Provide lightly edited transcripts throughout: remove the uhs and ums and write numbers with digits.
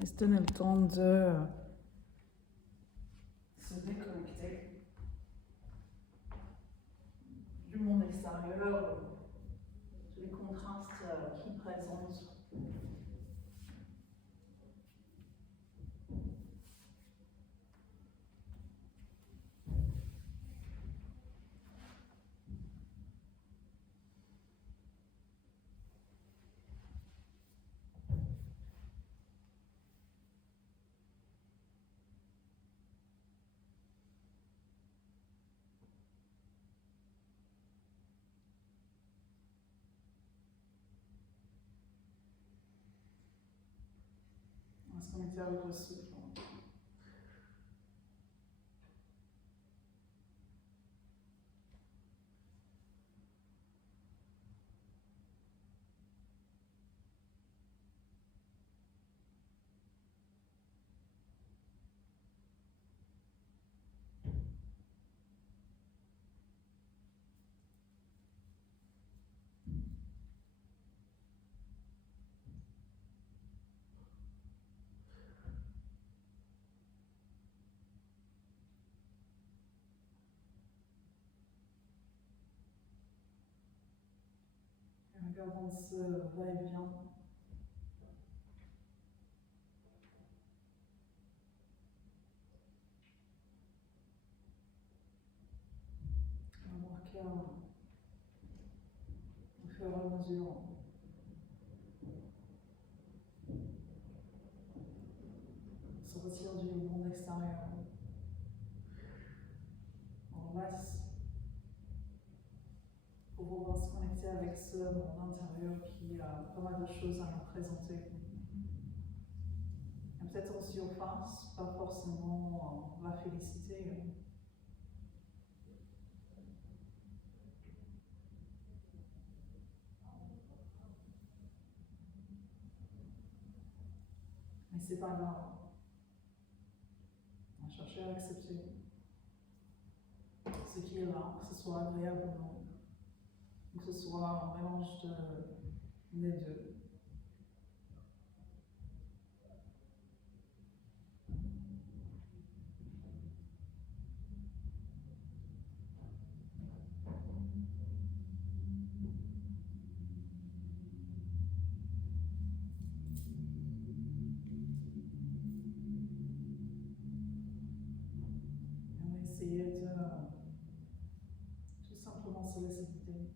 Et se donner le temps de se déconnecter du monde extérieur, tous les contrastes qu'il présente. On va se connecter avec le souffle. Regardons ce va-et-vient. On va voir qu'au fur et à mesure, on se retire du monde extérieur. On laisse pour pouvoir se connecter avec ce monde intérieur qui a pas mal de choses à nous présenter. Et peut-être en surface, pas forcément la félicité. Mais c'est pas grave. On va chercher à accepter ce qui est là, que ce soit agréable ou non, que ce soit un mélange des deux. On va essayer de tout simplement se laisser guider.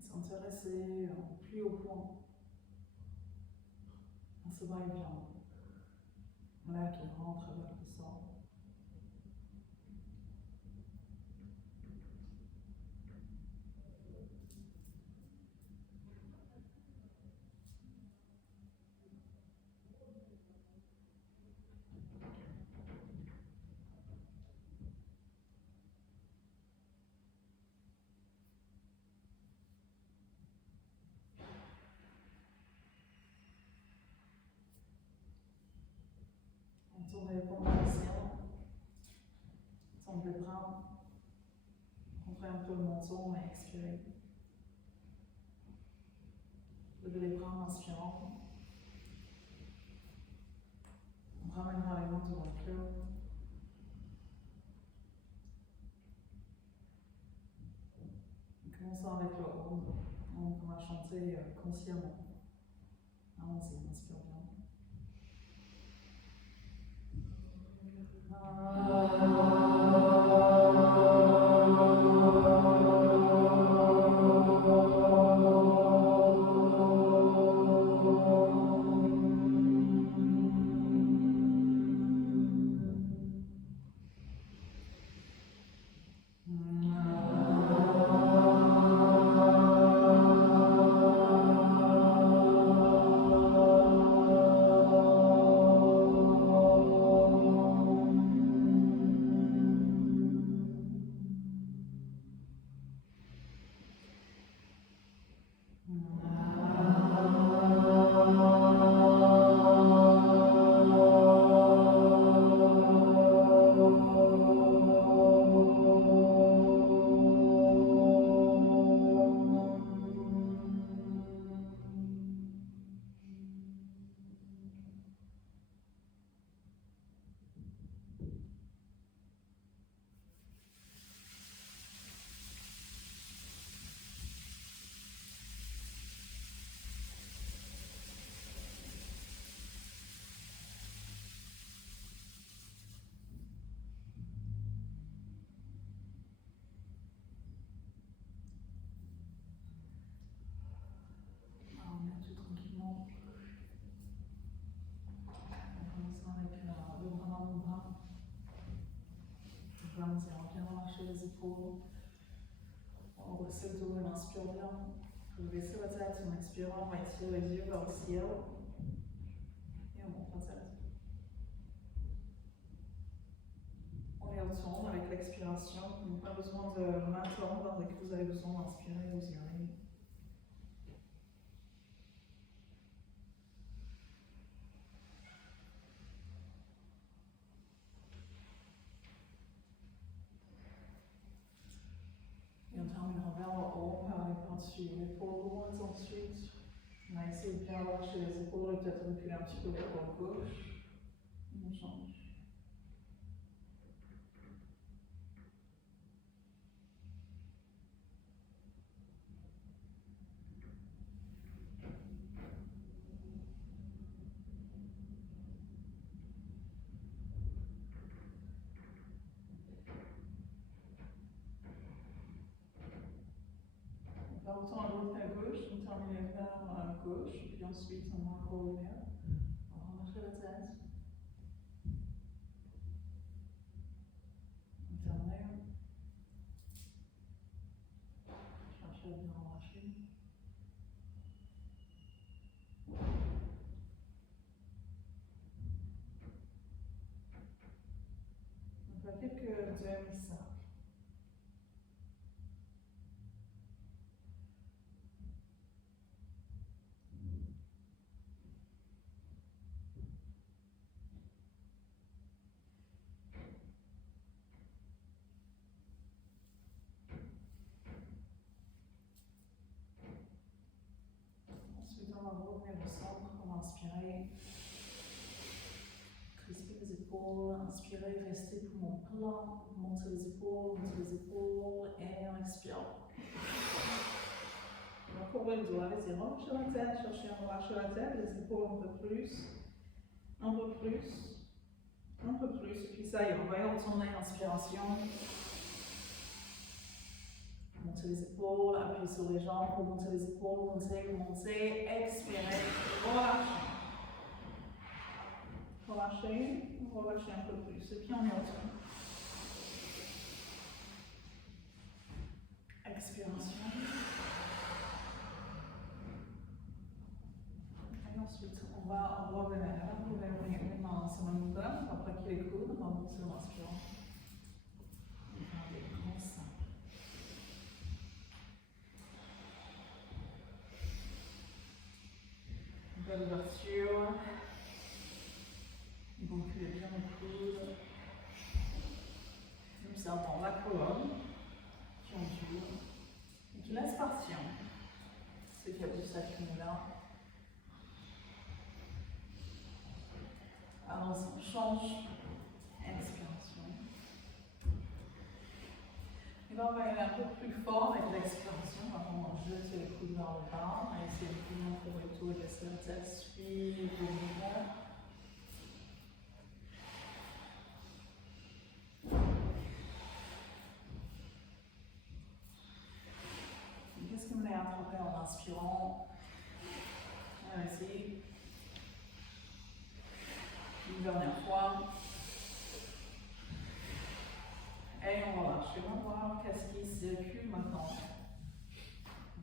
S'intéresser plus au point à ce va-et-vient, là qui rentre et là qui sort. On tourne les paumes dans le ciel, tombe les bras, rentrez un peu le menton et expirez. Levez les bras en inspirant. On ramènera les mains devant le cœur. Commençons avec le Om. On va chanter consciemment. Allons-y, inspire bien. inspire bien. Vous baissez la tête, en expirant, on va étirer les yeux vers le ciel. Et on monte la tête. On y retourne avec l'expiration. Vous n'avez pas besoin de m'attendre dès que vous avez besoin d'inspirer, vous y allez. Et on terminera vers le haut, par les pointus, les épaules droites ensuite. On va essayer de bien relâcher les épaules et peut-être reculer un petit peu l'épaule gauche. Et on change. On va autant à droite qu'à gauche, on termine vers gauche, puis ensuite on va revenir. On va relâcher la tête. On termine. Cherchez à bien relâcher. On fait quelques demi-cercles. Ensuite, on va revenir au centre, on va inspirer. Crisper les épaules, inspirez, restez poumon plein, montez les épaules, et on expire. On va courber le doigt, allez-y, relâchez la tête, cherchez à relâcher la tête, les épaules un peu plus, un peu plus, un peu plus, et puis ça y est, on va y retourner, inspiration. Montez les épaules, appuyez sur les jambes pour monter les épaules, montez, expirez, relâchez. Relâchez un peu plus, et puis on y retourne. Expiration. Et ensuite, on va revenir. Vous pouvez revenir les mains sur le coude, on va plaquer les coudes, on va monter en inspirant. On va faire des grands seins. Une belle ouverture. Gonflez bien le coude. Observons la colonne qui ondule. Et tu laisses partir ce qui a pu s'accumuler là. Alors on change. Expiration. Et là on va aller un peu plus fort avec l'expiration. On va vraiment jeter le coude vers le bas. On va essayer de plus long pour le tour et laisser la tête suivre le mouvement. Qu'est-ce que vous allez attraper en inspirant? On va essayer. Une dernière fois. Et on relâche. On va voir qu'est-ce qui circule maintenant.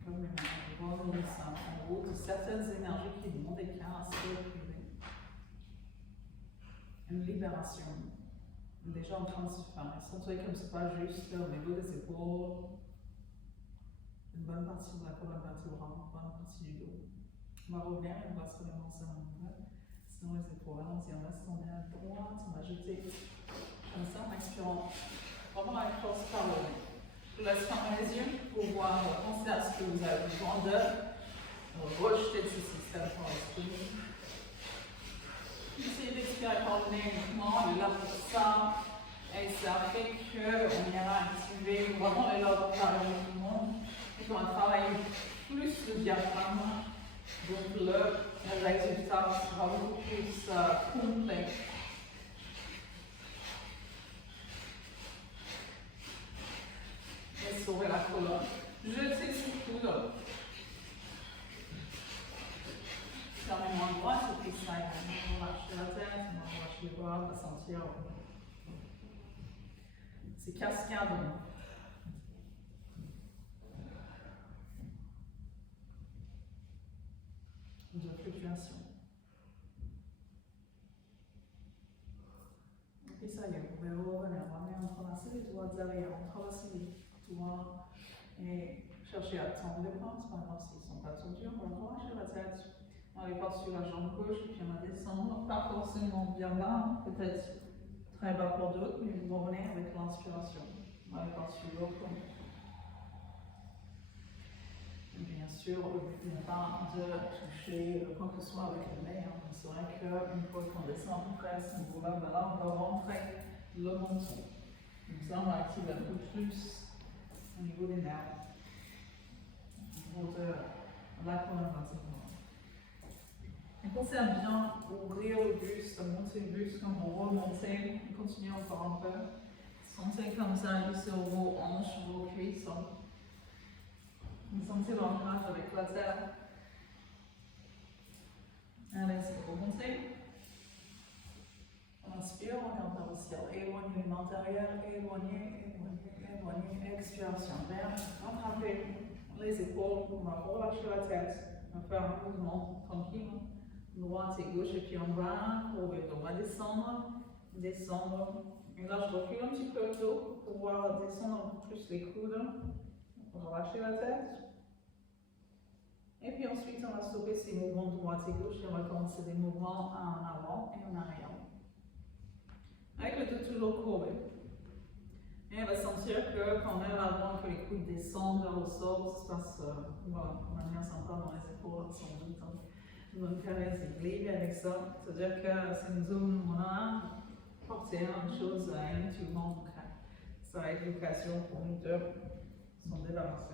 Comme une bonne ça en haut, de certaines énergies qui montent et qui ont circulé. Une libération. Déjà en train de se faire. Sentez comme c'est pas juste au niveau des épaules. Une bonne partie de la colonne vertébrale, une bonne partie du dos. On va revenir et on va se relancer en mouvement. Sinon les épaules, allons-y, on va se tourner à droite, on va jeter comme ça en expirant. Vraiment avec force par le nez. Je vous laisse fermer les yeux pour pouvoir penser à ce que vous avez besoin de rejeter de ce système par l'esprit. Essayez d'expirer par le nez uniquement, on est là pour ça. Et ça fait qu'on ira activer vraiment les lobes intérieurs du monde. Et qu'on va travailler plus le diaphragme. Donc le résultat sera beaucoup plus complet. Et sauver la colonne. Jetez ce coude. Fermez-moi à droite et puis ça, on va relâcher la tête, on va relâcher les bras, on va sentir ces cascades. fluctuation. Et ça y est, vous pouvez revenir, vraiment entrelacer les doigts derrière, entrelacer les doigts et chercher à tendre les bras, c'est pas grave s'ils ne sont pas tendus, on va relâcher la tête. On va aller par sur la jambe gauche et puis on va descendre, pas forcément bien bas, peut-être très bas pour d'autres, mais vous revenez avec l'inspiration. On va aller par sur l'autre. Bien sûr, le but n'est pas de toucher quoi que ce soit avec le nez. Hein. C'est vrai qu'une fois qu'on descend à peu près à ce niveau-là, ben là, on va rentrer le menton. Comme ça, on va activer un peu plus au niveau des nerfs, au niveau de la colonne vertébrale. Et pensez à bien ouvrir le buste, à monter le buste, comme on remonter, continuez encore un peu. Sentez comme ça sur vos hanches, vos cuisses. Vous sentez l'ancrage avec la terre. Allez-y, remontez. Inspire, on est en ciel. Éloignez les mains derrière, éloignez, éloignez, éloignez. Expiration vers. Rattrapez les épaules. On va relâcher la tête. On va faire un mouvement tranquille. Droite et gauche. Et puis on va courber. On va descendre, descendre. Et là, je recule un petit peu le dos pour pouvoir descendre un peu plus les coudes. Relâchez la tête. Et puis ensuite, on va stopper ces mouvements de droite et gauche et on va commencer des mouvements en avant et en arrière. Avec le dos toujours courbé. Et on va sentir que quand on est l'avant, que les coudes descendent vers le sol, ça se passe voilà, de manière sympa dans les épaules, sans doute. Hein. Donc, allez-y, avec ça. C'est-à-dire que c'est une zone où on a porté une chose inutilement. Donc, ça va être l'occasion pour nous de s'en débarrasser.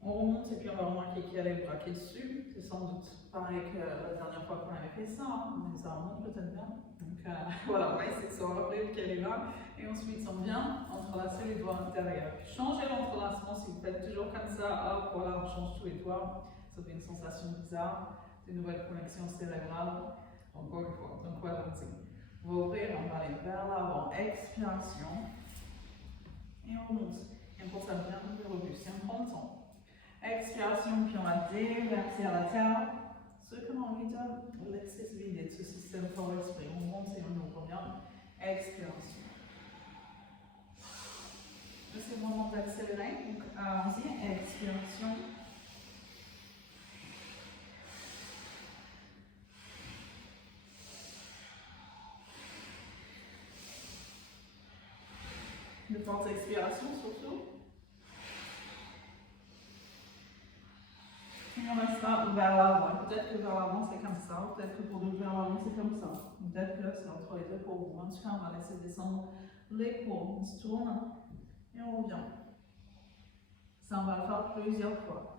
On remonte et puis on va remarquer qu'il y a les bras qui dessus. C'est sans doute pareil que la dernière fois qu'on avait fait ça, hein, mais ça remonte peut-être bien. Donc voilà, on va essayer de se rappeler qu'elle est là. Et ensuite, on vient entrelacer les doigts derrière. Puis changez l'entrelacement si vous faites toujours comme ça. Hop, voilà, on change tous les doigts. Ça fait une sensation bizarre. C'est une nouvelle connexion cérébrale. Encore une fois, donc voilà, on va ouvrir, on va aller vers l'avant. Expiration. Et on remonte. Et pour ça, bien ouvrir le buste. Et on prend le temps. Expiration, puis on va déverser à la terre. Ce que l'on envie de laisser se vider de ce système corps-esprit. On monte et on nous revient. Expiration. C'est le moment d'accélérer. Donc, allons-y. Expiration. De forte expiration surtout. Et on restera vers l'avant. Peut-être que vers l'avant c'est comme ça, peut-être que pour d'autres vers l'avant c'est comme ça. Peut-être que c'est entre les deux pour vous. En tout cas, on va laisser descendre l'épaule. On se tourne et on revient. Ça, on va le faire plusieurs fois.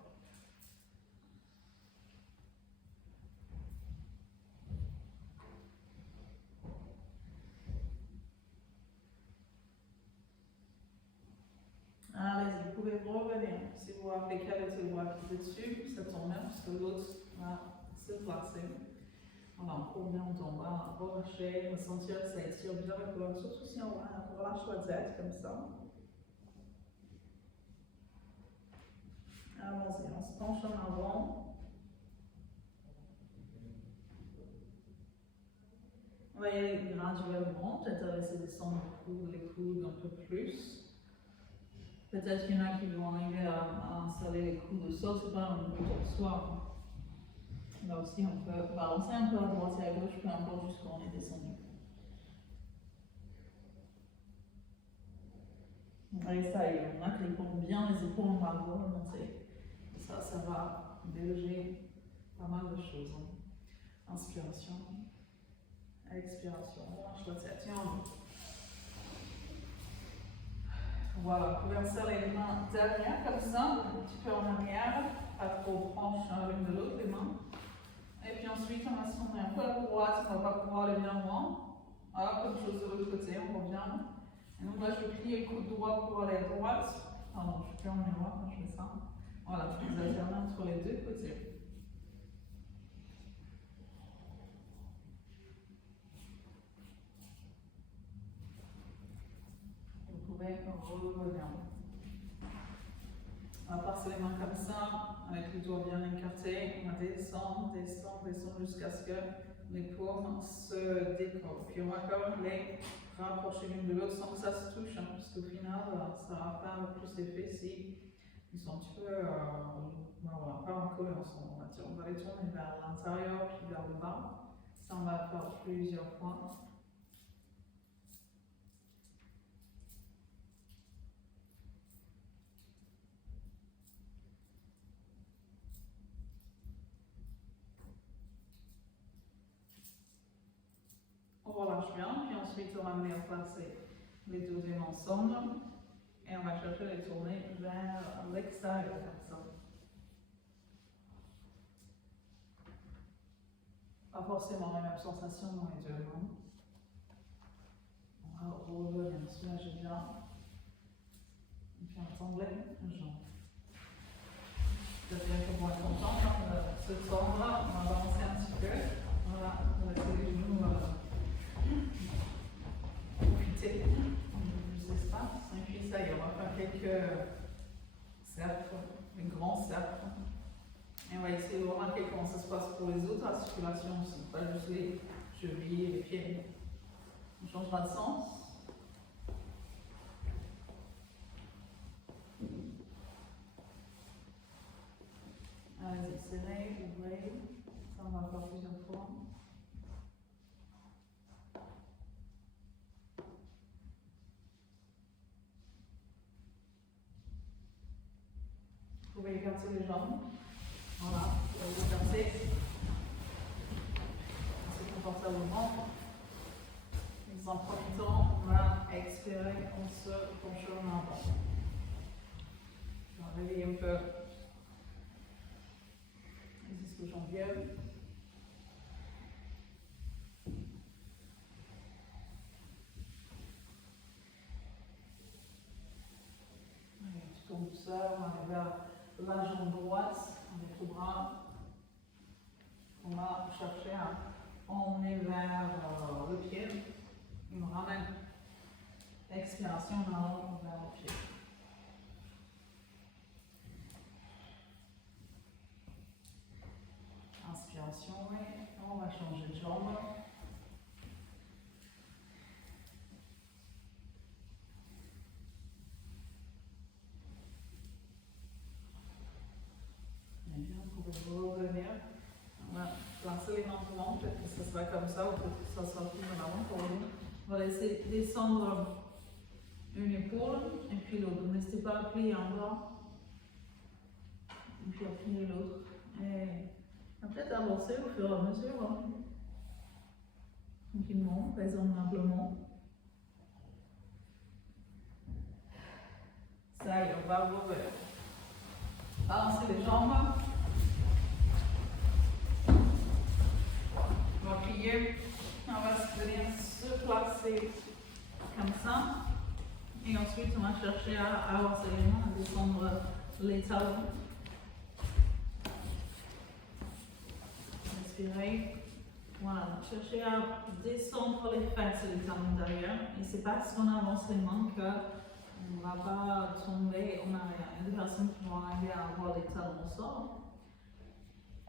Allez-y, vous pouvez revenir. Si vous vous rappelez quel était le bras qui était dessus, ça tombe bien parce que l'autre va se placer. Voilà, on court bien, on tombe, on va relâcher, on va sentir que ça étire bien la colonne, surtout si on relâche la tête comme ça. Allons-y, on se penche en avant. On va y aller graduellement, peut-être laisser descendre les coudes un peu plus. Peut-être qu'il y en a qui vont arriver à installer les coudes au sol, c'est pas un but en soi. Là aussi, on peut balancer un peu à droite et à gauche, peu importe jusqu'où on est descendu. Et ça y est, on a que les épaules bien, les épaules, on va remonter. Ça va déloger pas mal de choses. Inspiration, expiration, on lâche la tête, tiens. Voilà, vous pouvez serrer les mains derrière comme ça, un petit peu en arrière, pas trop proche l'une de l'autre, les mains. Et puis ensuite, on va se tourner un peu à droite, on ne va pas pouvoir aller bien loin. Hop, comme chose de l'autre côté, on revient. Et donc là, je vais plier le coude droit pour aller à droite. Pardon, je suis en miroir quand je fais ça. Voilà, je vais alterner entre les deux côtés. Vous pouvez revenir. On va passer les mains comme ça, avec les doigts bien écartés, on va descendre, descendre, descendre jusqu'à ce que les paumes se décollent. Puis on va quand même les rapprocher l'une de l'autre sans que ça se touche, hein, parce qu'au final, ça va faire plus d'effet si ils sont un petit peu, voilà, pas en collé ensemble, on va dire. On va les tourner vers l'intérieur puis vers le bas. Ça, on va faire plusieurs fois. On relâche bien, puis ensuite on va venir placer les deux mains ensemble et on va chercher à les tourner vers l'extérieur comme ça. Pas forcément la même sensation dans les deux mains. On va revenir, soulager bien. Et puis ensemble les jambes. C'est-à-dire qu'on va être content de se tendre, on va avancer un petit peu. Voilà, on va laisser les genoux profiter du espace. Et puis ça y est, on va faire quelques cercles, des grands cercles. Et on va essayer de remarquer comment ça se passe pour les autres articulations aussi, pas juste les chevilles et les pieds. On changera de sens. Allez-y, serrez, ouvrez. Ça, on va faire plusieurs fois. Vous pouvez écarter les jambes. Voilà, vous écartez. C'est confortablement. En profitant, on va expirer en se penchant en avant. On va réveiller un peu les ischio-jambiers. Allez, un petit peu en douceur, on va aller vers la jambe droite, avec le bras. On va chercher à emmener vers le pied. On ramène l'expiration en allant vers le pied. Inspiration, et on va changer de jambe. Et bien, vous pouvez revenir. On va placer les mains devant, peut-être que ce sera comme ça, ou peut-être que ça sera plus en avant pour vous. On va laisser descendre une épaule et puis l'autre. N'hésitez pas à plier un bras et puis à plier l'autre. Et peut-être avancer au fur et à mesure. Hein. Tranquillement, raisonnablement. Ça y est, on va revenir. Balancer les jambes. On va plier. On va venir se placer comme ça. Et ensuite, on va chercher à avancer les mains, à descendre les talons. Respirez. Voilà, cherchez à descendre les fesses et les talons derrière. Et c'est parce qu'on avance les mains qu'on ne va pas tomber en arrière. Il y a des personnes qui vont arriver à avoir les talons au sol,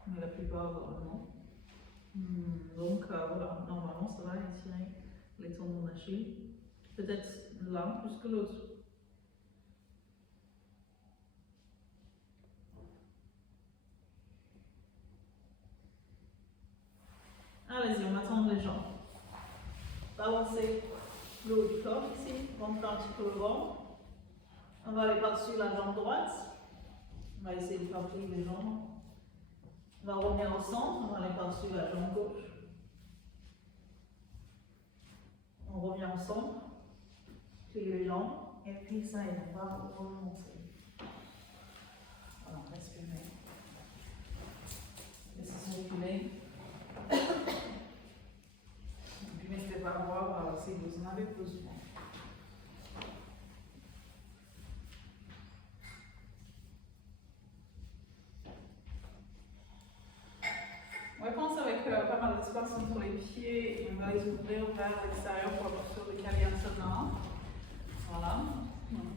mais la plupart, non. Donc voilà, normalement ça va étirer les tendons d'Achille. Peut-être l'un plus que l'autre. Allez-y, on va tendre les jambes. Balancez le haut du corps ici, rentrer un petit peu le ventre. On va aller par-dessus la jambe droite. On va essayer de faire plier les jambes. On va revenir au centre, on va aller par-dessus la jambe gauche. On revient au centre, plier les jambes, et puis ça y est, on va remonter. Voilà, respirez. Laissez circuler. Et puis n'hésitez pas à voir si vous en avez besoin. On va commencer avec pas mal d'espace entre les pieds et on va les ouvrir vers l'extérieur pour avoir sur le calier internal. Voilà.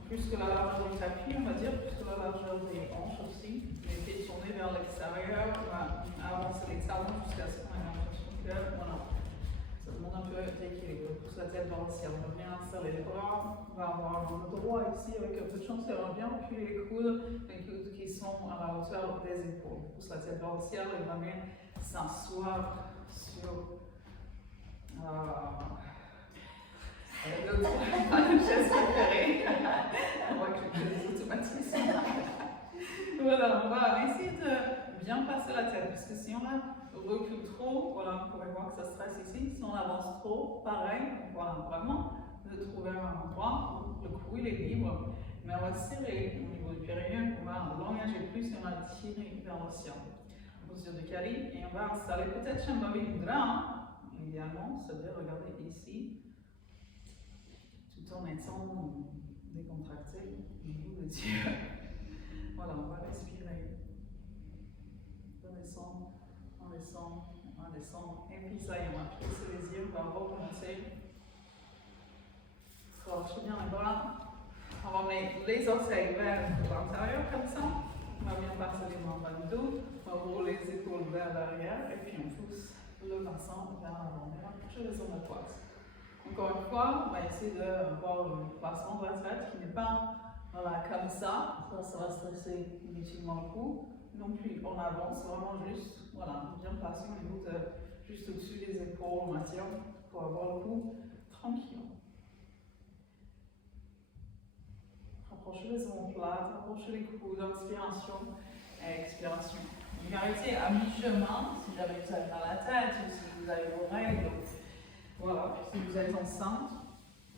Plus que la largeur du tapis, on va dire, plus que la largeur des hanches aussi. Les pieds tournés vers l'extérieur, on va avancer les talons jusqu'à ce qu'on ait l'impression que, voilà, ça demande un peu d'équilibre. On pousse la tête vers le ciel, on va bien serrer les bras, on va avoir le droit ici avec un peu de chance, et on va bien reculer les coudes qui sont à la hauteur des épaules. On pousse la tête vers le ciel et on va bien s'asseoir sur le geste préféré. On voit que j'ai des automatismes. Voilà, on va essayer de bien passer la tête, parce que si on recule trop, voilà, on pourrait voir que ça stresse ici. Si on avance trop, pareil, on va vraiment de trouver un endroit où le cou il est libre, mais on va serrer au niveau du périnée, on va l'engager plus et on va tirer vers le ciel. Posture de Kali, et on va installer peut-être Shambhavi Mudra, idéalement, c'est-à-dire regarder ici, tout en étant décontracté au niveau des yeux. Voilà, on va respirer. On descend, on descend, on descend. Et puis ça y est, on va fixer les yeux, on va recommencer. Relâchez bien les bras. On va mettre les orteils vers l'intérieur comme ça. On va bien passer les mains vers le dos. On roule les épaules vers l'arrière et puis on pousse le bassin vers l'avant. On va toucher les omoplates. Encore une fois, on va essayer d'avoir le bassin de la tête qui n'est pas voilà, comme ça. Ça va stresser inutilement le cou. Non plus en avant, c'est vraiment juste, voilà, bien placé au niveau de juste au-dessus des épaules en matière pour avoir le cou tranquille. Rapprochez les omoplates, rapprochez les coudes, inspiration et expiration. Vous arrêtez à mi-chemin si jamais vous avez mal à la tête ou si vous avez vos règles. Voilà, puis si vous êtes enceinte,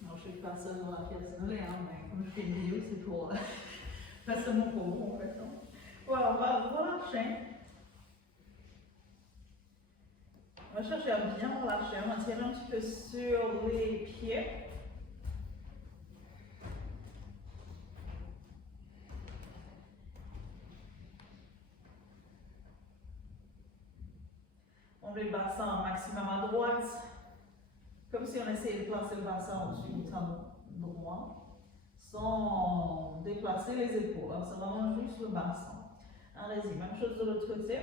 alors je ne suis pas seule dans la pièce, désolée, hein, mais comme je fais une vidéo, c'est pour pas seulement pour vous en fait. Hein. Voilà, on va relâcher. On va chercher à bien relâcher, on va tirer un petit peu sur les pieds. On met le bassin un maximum à droite, comme si on essayait de placer le bassin au-dessus du talon droit, sans déplacer les épaules. Alors, c'est vraiment juste le bassin. Allez-y, même chose de l'autre côté.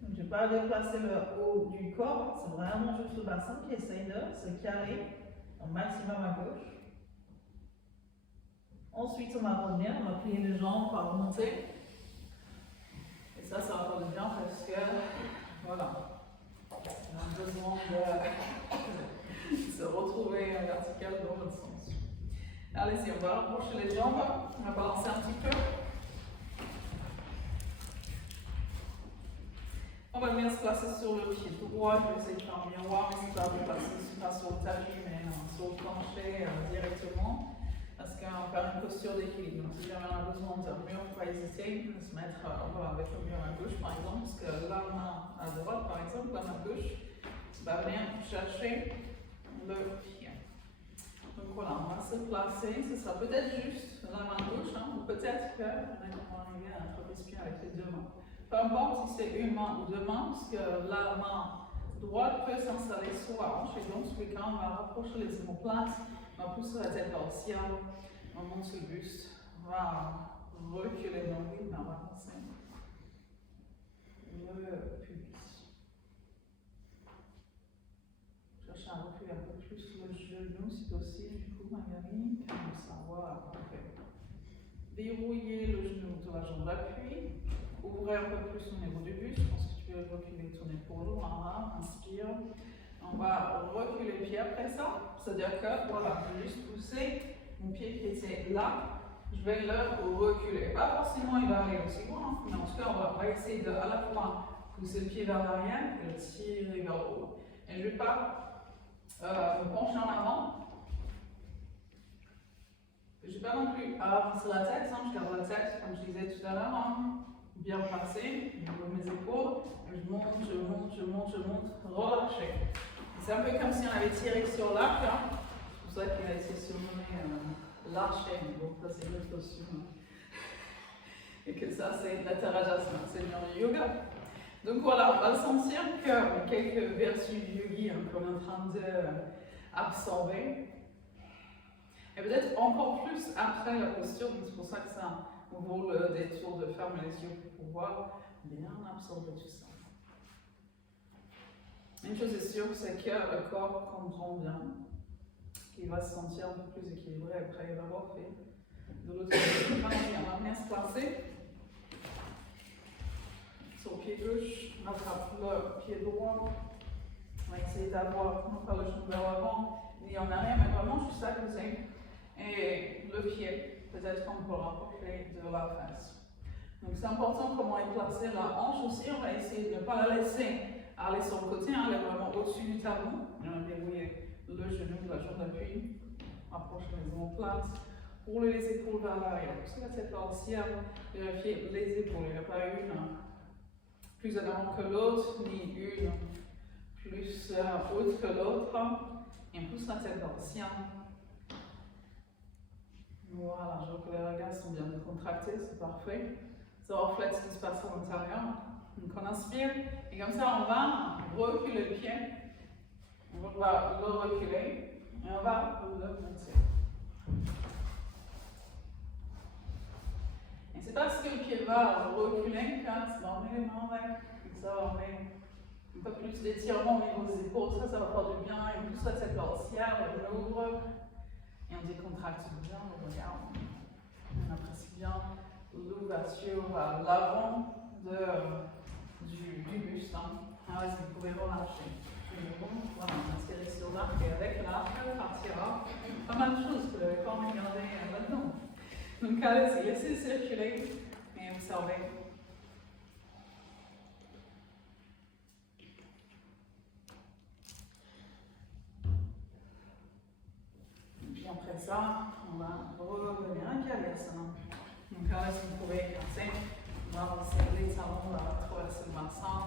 Je ne vais pas déplacer le haut du corps, c'est vraiment juste le bassin qui essaye de se caler au maximum à gauche. Ensuite, on va revenir, on va plier les jambes, on va remonter. Et ça va faire du bien parce que, voilà, on a besoin de se retrouver vertical dans l'autre sens. Allez-y, on va rapprocher les jambes, on va balancer un petit peu. On va bien se placer sur le pied droit, je vais essayer de faire un miroir, mais c'est pas de placer pas sur le tapis, mais sur le plancher directement. Parce qu'on va faire une posture d'équilibre. Donc, si jamais on a besoin d'un mur, il ne faut pas hésiter de se mettre voilà, avec le mur à gauche, par exemple, parce que la main à droite, par exemple, la main gauche, va venir chercher le pied. Donc voilà, on va se placer. Ce sera peut-être juste la main gauche, hein, ou peut-être qu'on va arriver à respirer avec les deux mains. Peu importe si c'est une main ou deux mains, parce que la main droite peut s'installer sur la hanche, et donc, sur les cas, on va rapprocher les omoplates. On va pousser la tête vers le ciel, on monte le buste, on va reculer le nombril, mais on va avancer le pubis. Cherchez à reculer un peu plus le genou si possible, du coup, Magali, comme ça, voilà, parfait. Dérouiller le genou de la jambe d'appui, ouvrez un peu plus au niveau du buste, je pense que tu peux reculer ton épaule, voilà, inspire. On va reculer le pied après ça, c'est-à-dire que voilà, je vais juste pousser mon pied qui était là, je vais le reculer. Pas forcément il va aller aussi loin, mais en tout cas on va essayer de à la fois pousser le pied vers l'arrière et le tirer vers le haut. Et je ne vais pas me pencher en avant. Je ne vais pas non plus avancer la tête, hein, je garde la tête comme je disais tout à l'heure, hein, bien placée, au niveau de mes épaules, et je monte, je monte, je monte, je monte, relâcher. C'est un peu comme si on avait tiré sur l'arc, hein. C'est pour ça qu'il a été surnommé l'archer, donc ça c'est une autre posture. Et que ça c'est la Tarajasana, c'est le nom du yoga. Donc voilà, on va sentir que quelques vertus du yogi qu'on est en train d'absorber. Et peut-être encore plus après la posture, donc c'est pour ça que ça vaut le détour de fermer les yeux pour pouvoir bien absorber tout ça. Une chose est sûre, c'est que le corps comprend bien, qu'il va se sentir un peu plus équilibré après l'avoir fait. De l'autre côté, on va bien se placer sur le pied gauche, on attrape le pied droit, on va essayer d'avoir, non pas le genou vers l'avant, ni en arrière, mais vraiment juste à côté. Et le pied, peut-être qu'on peut rapprocher de la face. Donc c'est important comment est placée la hanche aussi, on va essayer de ne pas la laisser aller sur le côté, elle est vraiment au-dessus du talon. On va dérouiller le genou de la jambe d'appui, approche les omoplates, rouler les épaules vers l'arrière. Poussez la tête vers le ciel, vérifiez les épaules, il n'y a pas une plus en avant que l'autre, ni une plus haute que l'autre. Et on pousse la tête vers le ciel. Voilà, je vois que les regards sont bien contractés, c'est parfait. Ça reflète ce qui se passe à l'intérieur. Donc on inspire, et comme ça on va reculer le pied. On va le reculer, et on va le monter. Et c'est parce que le pied va reculer que ça va emmener les mains avec, ça va emmener un peu plus d'étirement au niveau des épaules, ça va faire du bien, et on pousse la tête vers le ciel, on ouvre, et on décontracte bien le regard. On apprécie bien l'ouverture à l'avant du buste. Alors, vous pouvez relâcher. Voilà, inspirez sur l'arc et avec l'arc, on partira. Pas mal de choses que vous n'avez pas regardé là-dedans. Donc, allez-y, laissez circuler et observez. Et puis après ça, on va revenir à Kalyasana. Donc, là, si vous pouvez commencer, on va avancer les talons, on va traverser le bassin,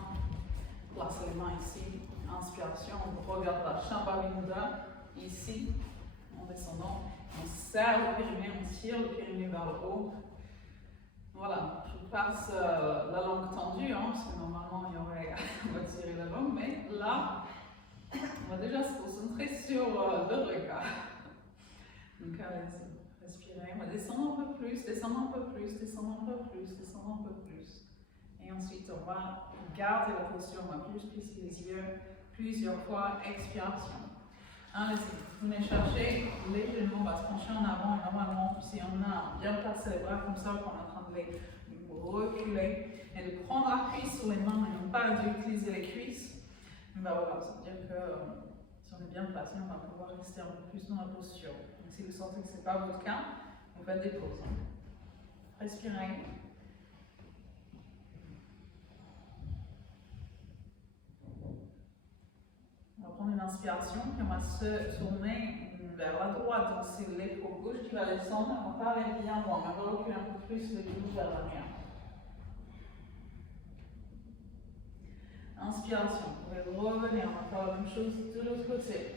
placer les mains ici. Inspiration, on regarde la Shambhala Mudra ici, en descendant. On serre le périnée, on tire le périnée vers le haut. Voilà, je passe la langue tendue, hein, parce que normalement il y aurait on va tirer la langue, mais là, on va déjà se concentrer sur le regard. Donc allez-y, respirez, on va descendre un peu plus, descendre un peu plus, descendre un peu plus, descendre un peu plus. Et ensuite, on va garder la posture, on va plus plisser les yeux plusieurs fois, expiration. Allez-y, vous venez chercher légèrement, on va se pencher en avant et normalement, si on a bien placé les bras comme ça, qu'on est en train de les reculer et de prendre appui sur les mains et non pas d'utiliser les cuisses, ben voilà, ça veut dire que si on est bien placé, on va pouvoir rester un peu plus dans la posture. Donc si vous sentez que ce n'est pas votre cas, vous faites des pauses. Respirez. On va prendre une inspiration, puis on va se tourner vers la droite. Donc c'est l'épaule gauche qui va descendre. On va pas aller bien loin, mais on va reculer un peu plus les genoux vers l'arrière. Inspiration, vous pouvez revenir, on va faire la même chose de l'autre côté.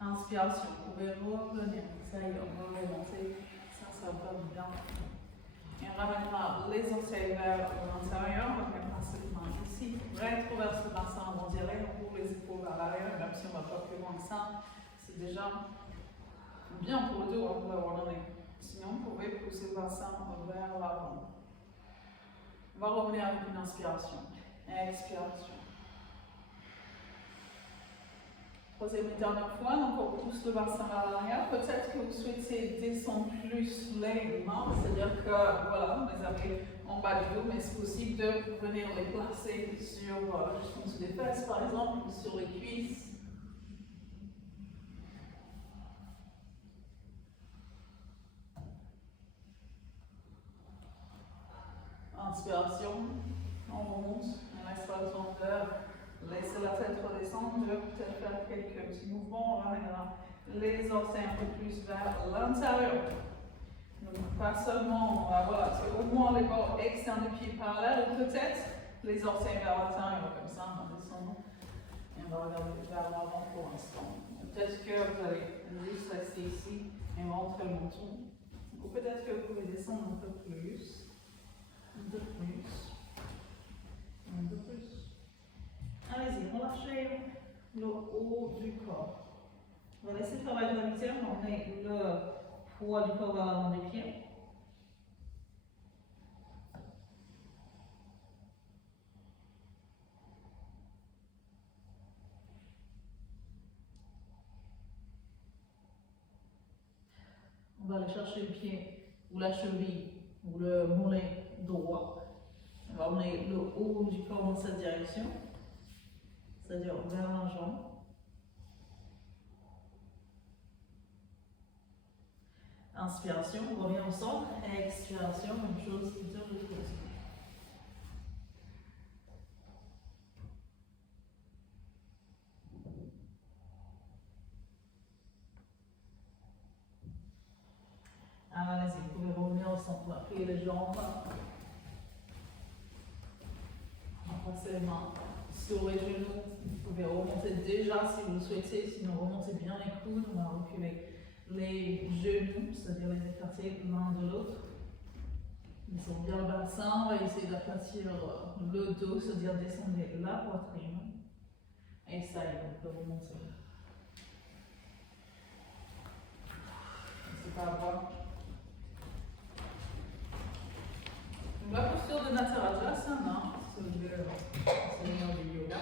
Inspiration, vous pouvez revenir. Ça y est, on va remonter. Ça va faire bien. Et on ramènera les orteils vers l'intérieur, on va mettre cette main ici, rétroverse le bassin, on dirait, on ouvre les épaules vers l'arrière, même si on ne va pas plus loin que ça, c'est déjà bien pour le dos, on peut l'avoir donné. Sinon, vous pouvez pousser le bassin vers l'avant. On va revenir avec une inspiration, expiration. Troisième et dernière fois, donc on pousse le bassin vers l'arrière. Peut-être que vous souhaitez descendre plus les mains, c'est-à-dire que voilà, vous les avez en bas du dos, mais c'est possible de venir les placer sur, juste en dessous des fesses par exemple, ou sur les cuisses. Inspiration, on remonte, on laisse pas le temps de laisser la tête redescendre, peut-être faire quelques petits mouvements, là, les orteils un peu plus vers l'intérieur. Donc pas seulement, voilà, c'est au moins les bords externes du pied parallèles, ou peut-être les orteils vers l'intérieur, comme ça, en descendant. Et on va regarder vers l'avant pour l'instant. Peut-être que vous allez juste rester ici et rentrer le menton. Ou peut-être que vous pouvez descendre un peu plus. Un peu plus. Un peu plus. Allez-y, relâchez. On va laisser travailler la visière, on met le poids du corps à l'avant des pieds. On va aller chercher le pied ou la cheville ou le mollet droit. On va emmener le haut du corps dans cette direction, c'est-à-dire vers la jambe. Inspiration, on revient au centre. Expiration, même chose, de l'autre côté. Allez-y, vous pouvez revenir au centre, appuyer les jambes. Passer les mains sur les genoux. Vous pouvez remonter déjà si vous le souhaitez, sinon remontez bien les coudes. On va reculer les genoux, c'est-à-dire les écarter l'un de l'autre. Ils sont bien le bassin. On va essayer d'aplatir le dos, c'est-à-dire descendre la poitrine. Et ça y est, on peut remonter. C'est pas à voir. La posture de Nataraja-asana, c'est le seigneur du yoga.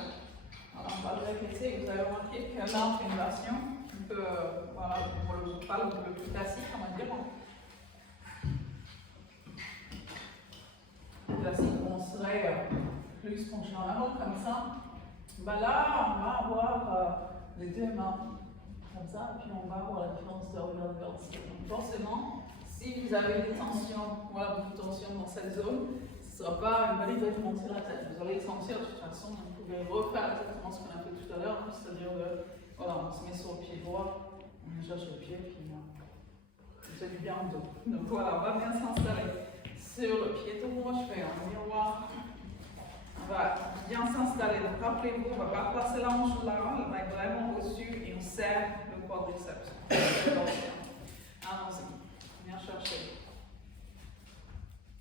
Alors, on va le répéter. Vous avez remarqué que là, on fait une version un peu, voilà, pas le plus classique, on va dire. Le classique, on serait plus penché en avant, comme ça. Ben là, on va avoir les deux mains, comme ça, et puis on va avoir la différence de regard vertical. Donc, forcément, si vous avez des tensions, voilà, beaucoup de tensions dans cette zone, ce ne sera pas une bonne idée de monter la tête. Vous allez sentir de toute façon, vous pouvez refaire exactement ce qu'on a fait tout à l'heure, c'est-à-dire voilà, on se met sur le pied droit, on cherche le pied, puis on fait du bien au dos. Donc voilà, on va bien s'installer sur le pied droit, je fais un miroir. On va bien s'installer. Donc rappelez-vous, on ne va pas placer la hanche là, elle va être vraiment au-dessus et on serre le quadriceps. Allons-y. Viens chercher.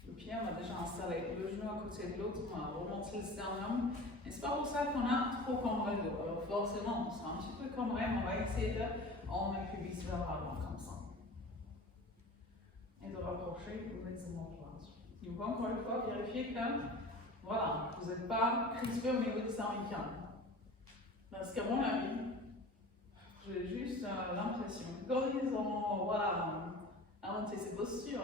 Le pied, on va déjà installer le genou à côté de l'autre, on va remonter le sternum. Et c'est pas pour ça qu'on a trop cambré le dos. Alors forcément, on sera un petit peu cambré, mais on va essayer de emmener le pubis vers l'avant comme ça. Et de rapprocher les omoplates. Donc encore une fois, vérifiez que voilà, vous n'êtes pas crispé au niveau des cervicales. Parce qu'à mon avis, j'ai juste l'impression que quand ils ont inventé ces postures,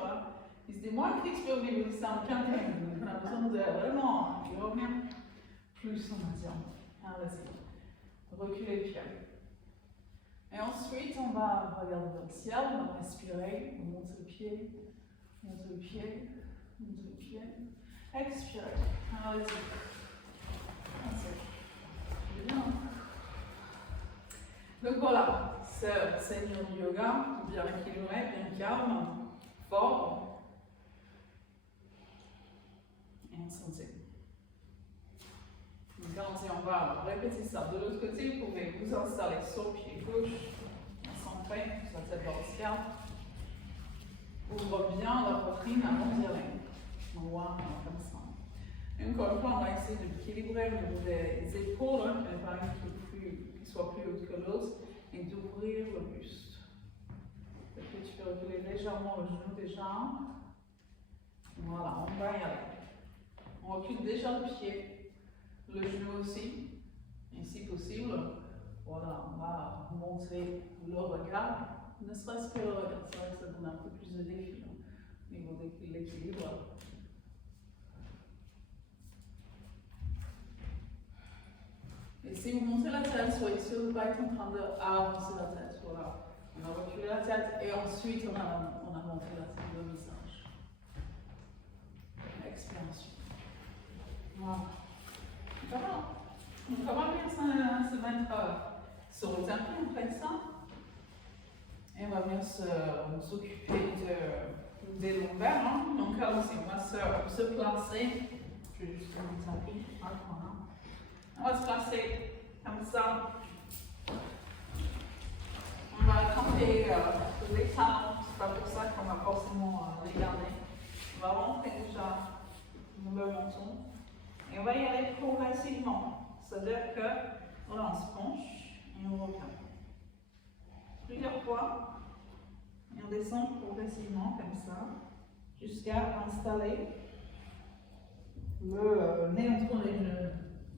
ils étaient moins crispés au niveau des cervicales. Donc on a besoin de vraiment revenir plus, on va dire. Allez-y, reculez le pied. Et ensuite, on va regarder dans le ciel, on va respirer, on monte le pied, monte le pied, monte le pied. Expirez. Allez-y. Bien. Donc voilà, ce seigneur du yoga, bien équilibré, bien calme, fort et en santé. Donc on va répéter ça. De l'autre côté, vous pouvez vous installer sur le pied gauche, centré, sur la tête verticale. Ouvre bien la poitrine avant d'y aller. Voilà, comme ça. Et encore une fois, on va essayer d'équilibrer au niveau des épaules, mais pas une qui soit plus haute que l'autre, et d'ouvrir le buste. Et puis tu peux reculer légèrement le genou déjà. Voilà, on va y aller. On recule déjà le pied, le genou aussi, et si possible, voilà, on va monter le regard, ne serait-ce que le regard. C'est vrai que ça donne un peu plus de défi au niveau de l'équilibre. Et si vous montez la tête, soyez sûr de ne pas être en train d'avancer la tête. Voilà. On a reculé la tête et ensuite on a monté la tête, le visage. Expiration. Voilà. On va bien se mettre sur le tapis après ça. Et on va bien s'occuper des lombaires. Hein. Donc allons-y, on va se placer. Je vais juste faire le tapis. Voilà. On va se placer comme ça. On va camper les talons, c'est pas pour ça qu'on va forcément les garder. On va rentrer déjà le menton et on va y aller progressivement. C'est-à-dire que voilà, on se penche et on revient. plusieurs fois. Et on descend progressivement comme ça, jusqu'à installer le nez entre les genoux.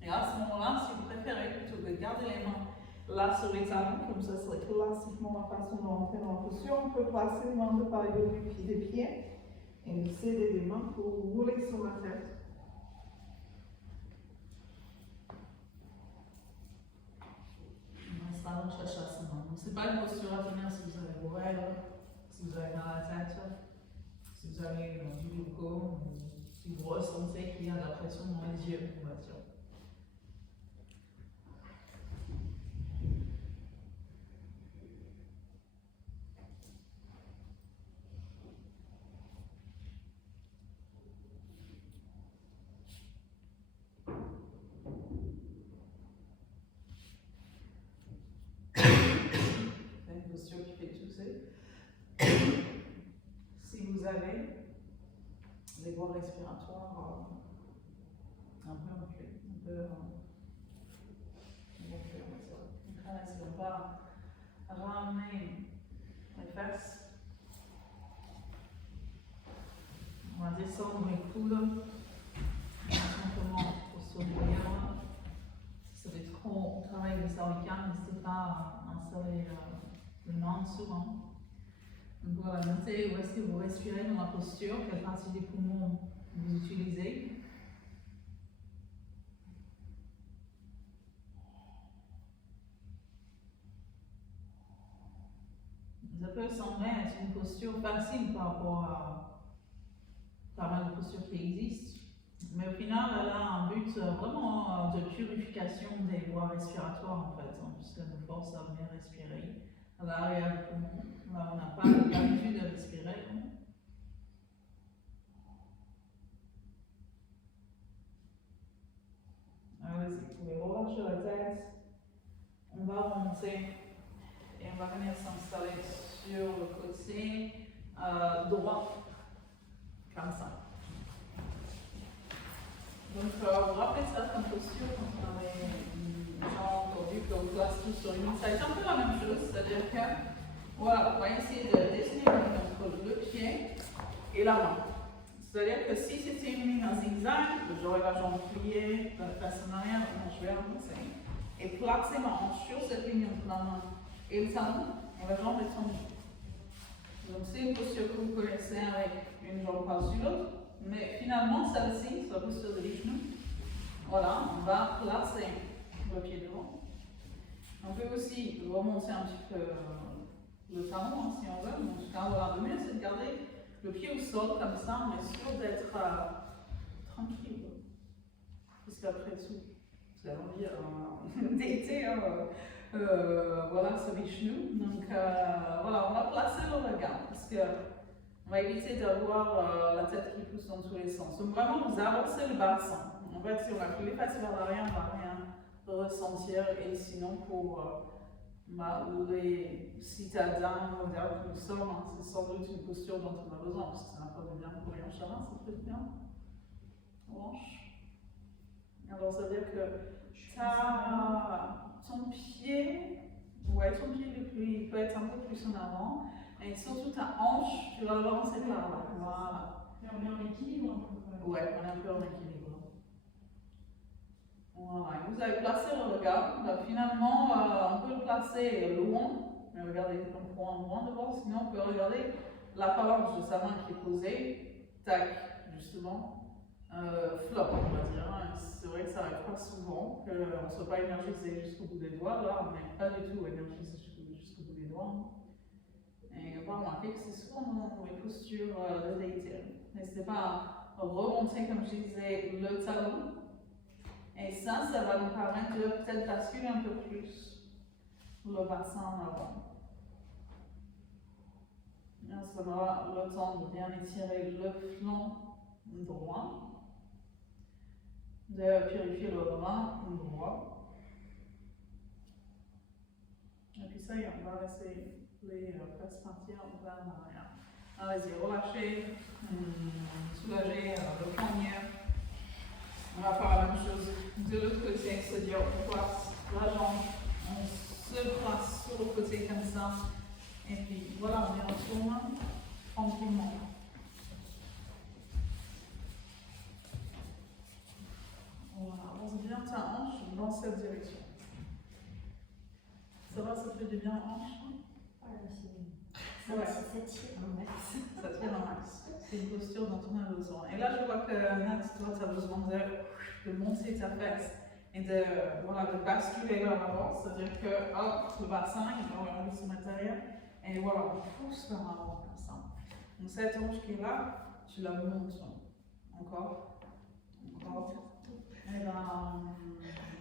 Et à ce moment-là, si vous préférez, plutôt que de garder les mains là sur les talons, comme ça serait classiquement la façon de rentrer dans la posture, on peut placer les mains de part et d'autre des pieds et nous céder les mains pour rouler sur la tête. On restera dans Shashasana. Donc, ce n'est pas une posture à tenir si vous avez vos règles, si vous avez mal à la tête, si vous avez du glaucome, ou si vous ressentez qu'il y a de la pression dans les yeux, on va dire. Posture qui fait tousser. Si vous avez des voies respiratoires un peu enflées, un peu gonflées, on va dire. Donc là, si on va ramener les fesses, on va descendre les coudes, simplement posture du rien. Si ça fait trop travail de cervical, n'hésitez pas à installer les mains souvent. Donc voilà, notez où est-ce que vous respirez dans la posture, quelle partie des poumons vous utilisez. Ça peut sembler être une posture facile par rapport à pas mal de postures qui existent, mais au final, elle a un but vraiment de purification des voies respiratoires en fait, puisqu'elle nous force à venir respirer à l'arrière du poumon. Là, on n'a pas l'habitude de respirer. Allez-y, vous pouvez relâcher la tête. On va remonter et on va venir s'installer sur le côté droit, comme ça. Donc, vous rappelez ça comme posture quand on avait entendu qu'on place tout sur une. Ça a été un peu la même chose, c'est-à-dire que voilà, on va essayer de dessiner entre le pied et la main. C'est-à-dire que si c'était une ligne en zigzag, j'aurais la jambe pliée de la face en arrière, je vais avancer. Et placer ma hanche sur cette ligne entre la main et le talon, et la jambe est tendue. Donc c'est une posture que vous connaissez avec une jambe par-dessus l'autre, mais finalement celle-ci, c'est la posture des genoux. Voilà, on va placer le pied devant. On peut aussi remonter un petit peu le talon si on veut, mais en tout cas, voilà, le mieux c'est de garder le pied au sol comme ça, mais sûr d'être tranquille. Puisqu'après tout, vous avez envie d'été, voilà, sur les genoux. Donc voilà, on va placer le regard, parce que on va éviter d'avoir la tête qui pousse dans tous les sens. Donc vraiment, vous avancez le bassin. En fait, si on va plus les passer vers l'arrière, on ne va rien ressentir. Et sinon, pour les citadins modernes que nous sommes, c'est sans doute une posture dont on a besoin, parce que ça n'a pas de bien pour les hanches avant, c'est très bien. Hanche. Alors, ça veut dire que ton pied, il peut être un peu plus en avant, et surtout ta hanche, tu vas l'avancer par là. Voilà. Et on est en équilibre un peu. Ouais, on est un peu en équilibre. Voilà, vous avez placé le regard. Finalement, on peut le placer loin, mais regardez, on prend loin devant, sinon on peut regarder la phalange de sa main qui est posée, tac, justement, flop, on va dire. C'est vrai que ça n'arrive pas souvent, qu'on ne soit pas énergisé jusqu'au bout des doigts. Là, on n'est pas du tout énergisé jusqu'au bout des doigts. Et on va remarquer que c'est souvent dans les postures de déité. N'hésitez pas à remonter, comme je disais, le talon. Et ça va nous permettre de peut-être basculer un peu plus le bassin en avant. Et on se donnera le temps de bien étirer le flanc droit, de purifier le bras droit. Et puis ça y est, on va laisser les fesses partir vers l'arrière. Allez-y, relâchez, soulagez le poignet. On va faire la même chose de l'autre côté, c'est-à-dire on place la jambe, on se place sur le côté comme ça, Et puis voilà, on y retourne tranquillement. Voilà, avance bien ta hanche dans cette direction. Ça va, ça te fait du bien en hanche? Voilà, ça tire un max. Ça tire un max. C'est une posture dont on a besoin. Et là, je vois que Nat, toi, tu as besoin de monter ta fesse et de basculer vers l'avant. C'est-à-dire que, hop, le bassin, il va regarder se mettre derrière. Et voilà, on pousse vers l'avant comme ça. Donc cette hanche qui est là, tu la montes. Encore. Et ben,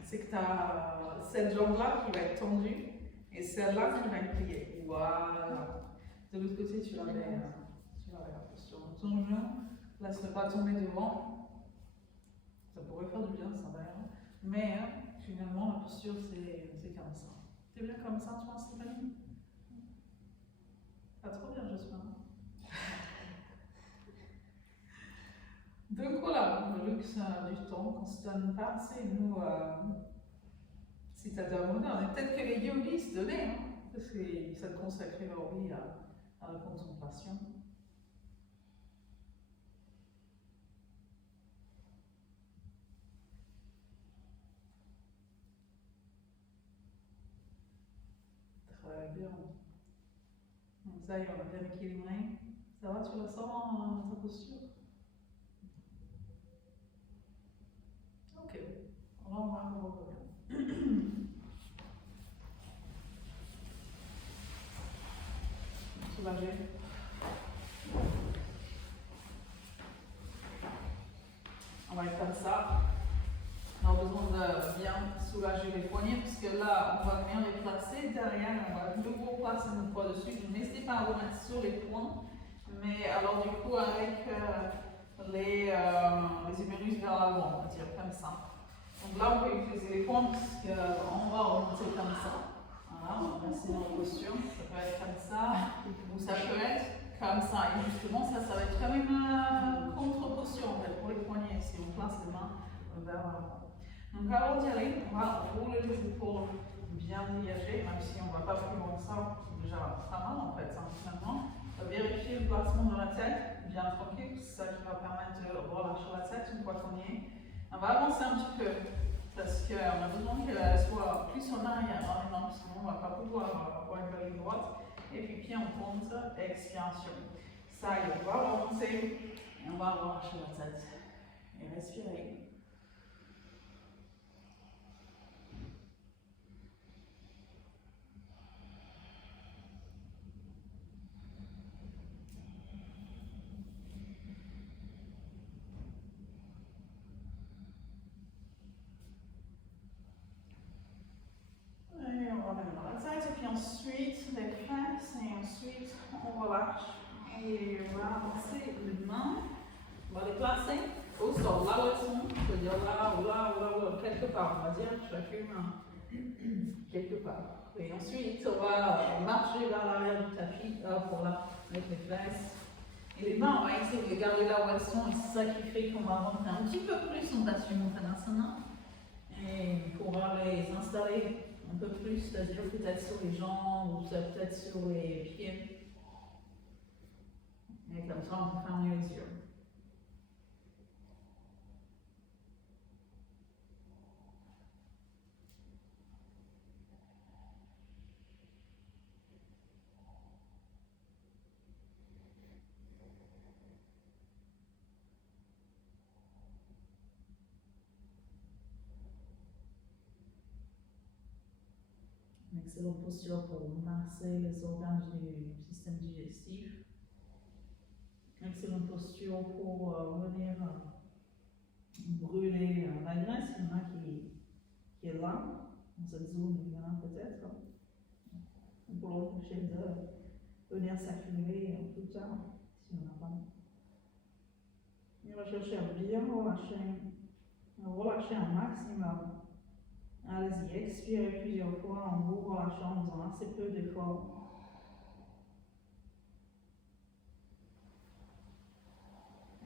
c'est que tu as cette jambe-là qui va être tendue et celle-là qui va être pliée. Voilà. De l'autre côté, tu l'avais la posture de ton genou. Laisse-le pas tomber devant. Ça pourrait faire du bien, ça d'ailleurs. Mais finalement, la posture, c'est comme ça. T'es bien comme ça, toi, Stéphanie? Pas trop bien, j'espère. Donc voilà, le luxe du temps qu'on se donne pas, c'est nous, si tu as moderne. Et peut-être que les yogis se donnaient, hein, parce qu'ils se consacraient leur vie à la contemplation. Très bien. Donc ça y est, on a bien équilibré. Ça va, tu la sens dans ta posture? Ok. Alors on va revenir. Soulager. On va être comme ça. On a besoin de bien soulager les poignets parce que là, on va venir les placer derrière. On va de nouveau placer nos poids dessus. N'hésitez pas à vous mettre sur les poings. Mais alors du coup, avec les humérus vers l'avant, on va dire comme ça. Donc là, on peut utiliser les poings parce qu'on va remonter comme ça. Voilà, on va rester dans la posture. Ça peut être comme ça, ou ça peut être comme ça. Et justement, ça va être quand même contre-posture en fait pour les poignets si on place les mains vers l'avant. Donc avant d'y aller, on va rouler les épaules bien dégagées, même si on ne va pas plus loin que ça, c'est déjà pas mal en fait, finalement. On va vérifier le placement de la tête, bien tranquille, c'est ça qui va permettre de relâcher la tête une fois qu'on y est. On va avancer un petit peu, parce qu'on a besoin qu'elle soit plus en arrière dans les mains, sinon on ne va pas pouvoir avoir une vague droite. Et puis pied en pointe, expiration. Ça y est, on va avancer et on va relâcher la tête. Et respirer. Et on ramène dans la tête, et puis ensuite les fesses, et ensuite on relâche. Et on va avancer les mains, on va les placer au sol, là où elles sont, c'est-à-dire là ou là ou là ou là, quelque part, on va dire chacune quelque part. Et ensuite on va marcher vers l'arrière du tapis, voilà, avec les fesses. Et les mains, on va essayer de les garder là où elles sont, et c'est ça qui fait qu'on va rentrer un petit peu plus en Paschimottanasana. Et pour les installer un peu plus, c'est-à-dire peut-être sur les jambes ou peut-être sur les pieds. Et comme ça, on peut fermer les yeux. Une excellente posture pour masser les organes du système digestif. Une excellente posture pour venir brûler la graisse. Il y en a qui est là, dans cette zone, il y en a peut-être. Pour l'empêcher de venir s'accumuler plus tard, si on n'a pas. On va chercher à bien relâcher un maximum. Allez-y, expirez plusieurs fois en vous relâchant, en faisant assez peu d'efforts.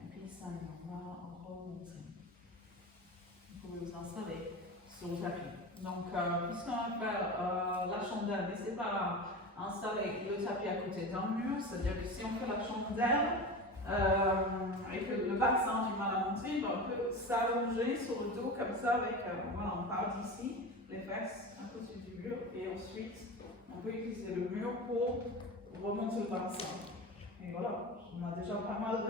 Et puis ça, on va remonter. Vous pouvez vous installer sur le tapis. Donc, puisqu'on va faire la chandelle, n'hésitez pas installer le tapis à côté d'un mur, c'est-à-dire que si on fait la chandelle et que le bassin a du mal à monter, ben, on peut s'allonger sur le dos comme ça avec, voilà, on part d'ici, les fesses à côté du mur, et ensuite on peut utiliser le mur pour remonter le bassin. Et voilà, on a déjà pas mal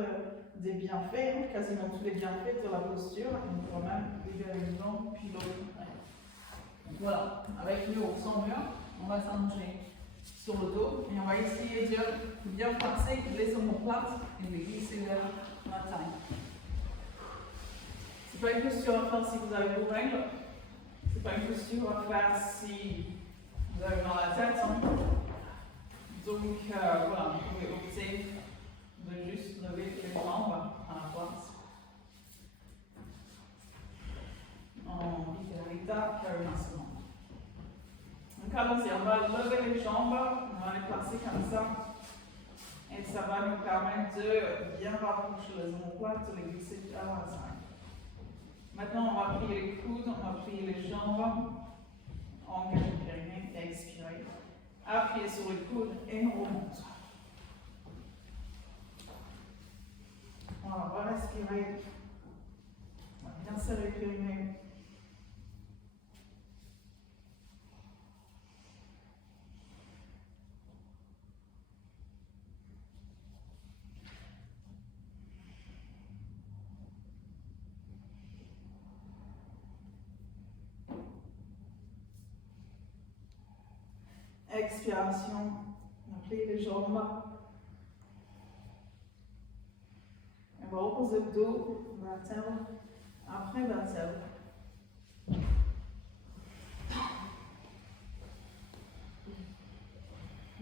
des bienfaits, hein, quasiment tous les bienfaits de la posture, et on pourra même libérer une jambe puis l'autre. Donc voilà, avec le haut sans mur, on va s'allonger sur le dos et on va essayer de bien placer les omoplates et de glisser vers la taille. C'est pas une posture à faire si vous avez vos règles, c'est pas une posture à faire si vous avez dans la tête. Hein. Donc voilà, vous pouvez opter de juste lever les jambes à la place. En Vitalita Parimasana. Donc allons-y, on va lever les jambes, on va les placer comme ça. Et ça va nous permettre de bien rapprocher les omoplates, de les glisser à la taille. Maintenant, on va plier les coudes, on va plier les jambes. Engagez le périnée et expirez. Appuyez sur les coudes et on remonte. Voilà, on va respirer. On va bien serrer le périnée. Expiration, on plie les jambes. On va reposer le dos, vertèbre, après vertèbre.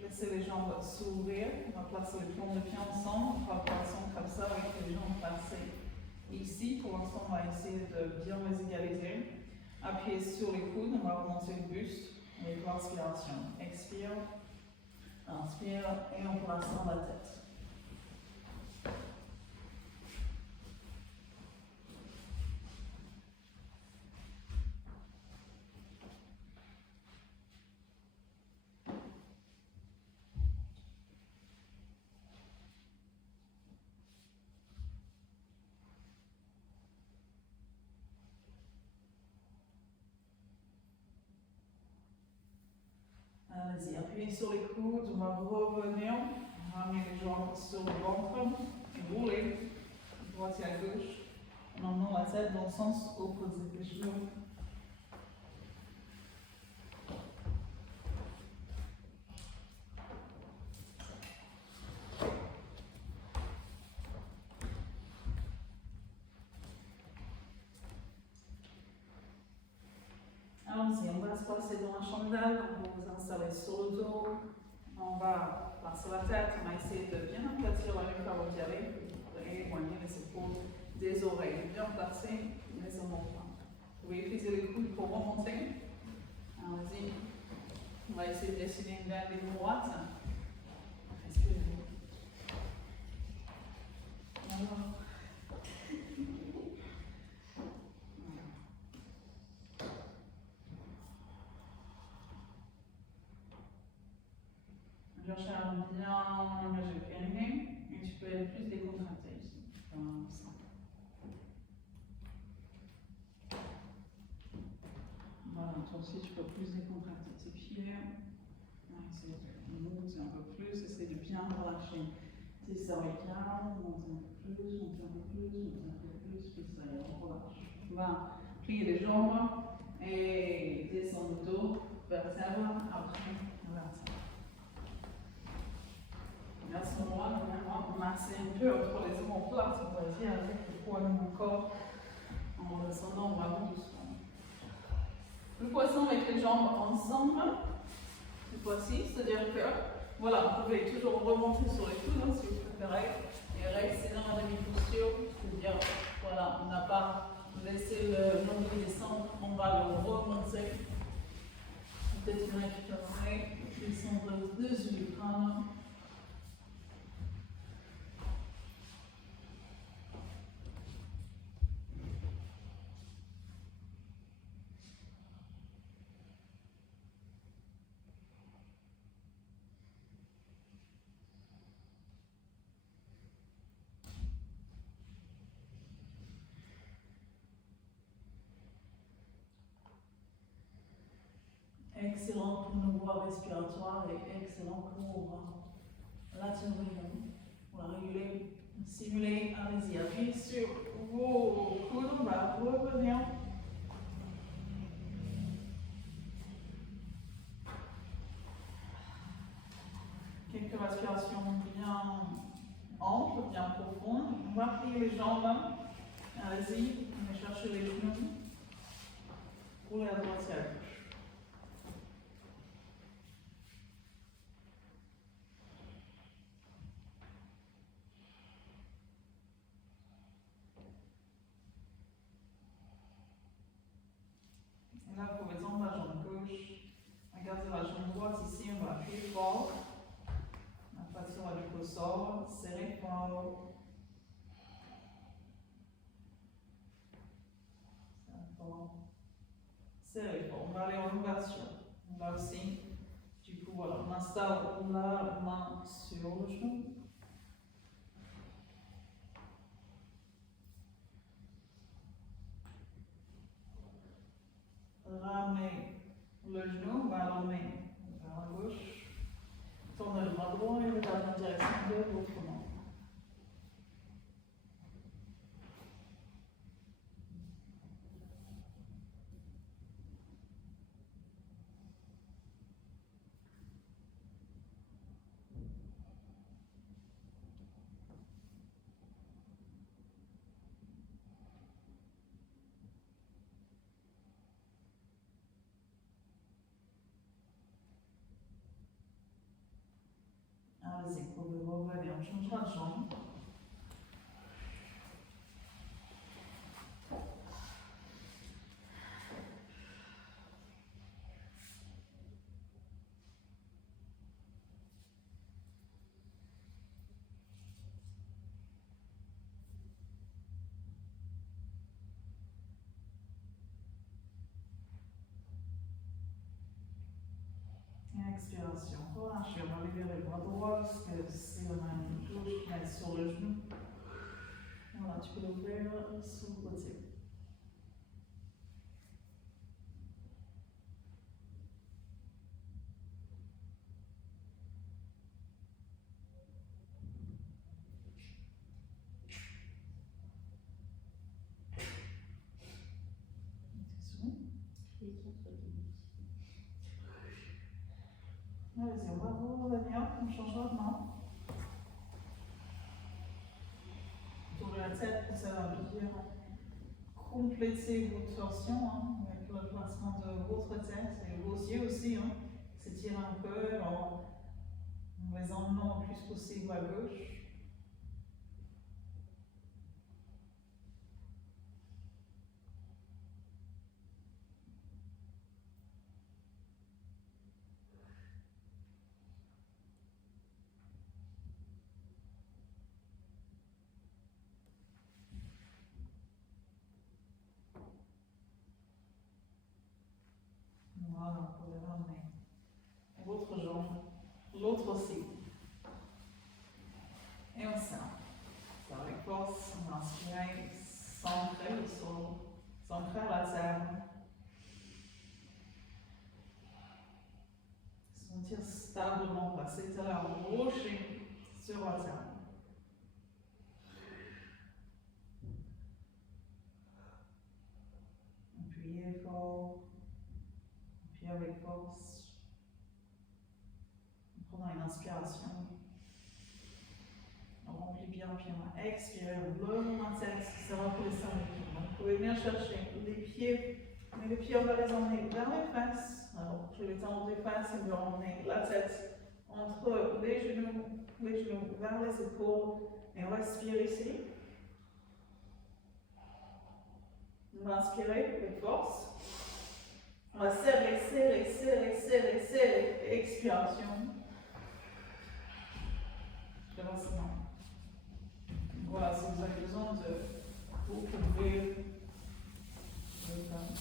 Laissez les jambes s'ouvrir, on va placer les plombs de pied ensemble, on va placer comme ça avec les jambes placées ici. Pour l'instant, on va essayer de bien les égaliser. Appuyez sur les coudes, on va remonter le buste. Et l'inspiration. Expire, inspire et on place dans la tête. Allez-y, appuyez sur les coudes, on va revenir, on va mettre les jambes sur le ventre, et rouler, droite et à gauche, en emmenant la tête dans le sens opposé des genoux. Allons-y, on va se placer dans la chandelle, on va vous installer sur le dos, on va passer la tête, on va essayer de bien aplatir la nuque avant d'y aller, et éloigner les épaules des oreilles, bien placer les omoplates. Vous pouvez utiliser les coudes pour remonter. Allez-y, on va essayer de dessiner une ligne droite. Respirez. Voilà. Cherche à bien engager le périnée et tu peux être plus décontracté ici, comme ça. Voilà, toi aussi tu peux plus décontracter tes pieds. Essaye de monter un peu plus, essaye de bien relâcher tes cervicales, monter un peu plus, monter un peu plus, monter un peu plus, puis ça y est, on relâche. On va plier les jambes et descendre le dos, vertèbre, après vertèbre. À ce moment-là, on va masser un peu entre les omoplates, on va dire, avec le poids de mon corps, en descendant vraiment doucement. Le poisson avec les jambes ensemble, cette fois-ci, c'est-à-dire que, voilà, vous pouvez toujours remonter sur les coudes, si vous préférez, et rester dans la demi-posture, c'est-à-dire, voilà, on n'a pas laissé le nombril descendre, on va le remonter. Peut-être une récupérer, descendre dessus le crâne. Excellent pour nos voies respiratoires et excellent pour la thyroïde. On va réguler, stimuler. Allez-y, appuyez sur vos coudes. On va revenir. Quelques respirations bien amples, bien profondes. On va plier les jambes. Allez-y, on va chercher les genoux. Roulez à droite et à gauche. Et là, vous pouvez tendre la jambe gauche. Regardez la jambe droite ici, on va appuyer fort. La poitrine va du coup sort, serrez fort. Serrez fort. On va aller en ouverture. Là aussi. Du coup, voilà, on installe la main sur le genou. Ramenez le genou, on va l'emmener vers la gauche. Tournez le bras droit et regardez en direction de votre main. Allez-y, vous pouvez revenir, on changera de jambe. Expiration, relâchez, on va libérer le bras droit jusqu'à c'est la main gauche qui est sur le genou. Voilà, tu peux l'ouvrir sur le côté. Allez-y, on va revenir, on changera de main. Tournez la tête, ça va bien compléter votre torsion avec le placement de votre tête et vos yeux aussi. S'étirez un peu en les emmenant le plus possible à gauche. Voilà, vous pouvez ramener votre jambe, l'autre aussi. Et on serre. Serre avec force, on inspire, centrez le sol, centrez la terre. Sentir stablement passer de la rocher sur la terre. Appuyez fort, appuyez avec force. Prenons une inspiration. On remplit bien la expirez, on lève la tête, ça va pour les 5 minutes. Vous pouvez venir chercher les pieds, mais les pieds on va les emmener vers les fesses. Alors, je vais tendre les fesses et on va emmener la tête entre les genoux vers les épaules. Et on respire ici. On va inspirer avec force. On va serrer, serrer, serrer, serrer, serrer. Expiration. Je lance la main. Voilà, si vous avez besoin de vous couvrir le temps.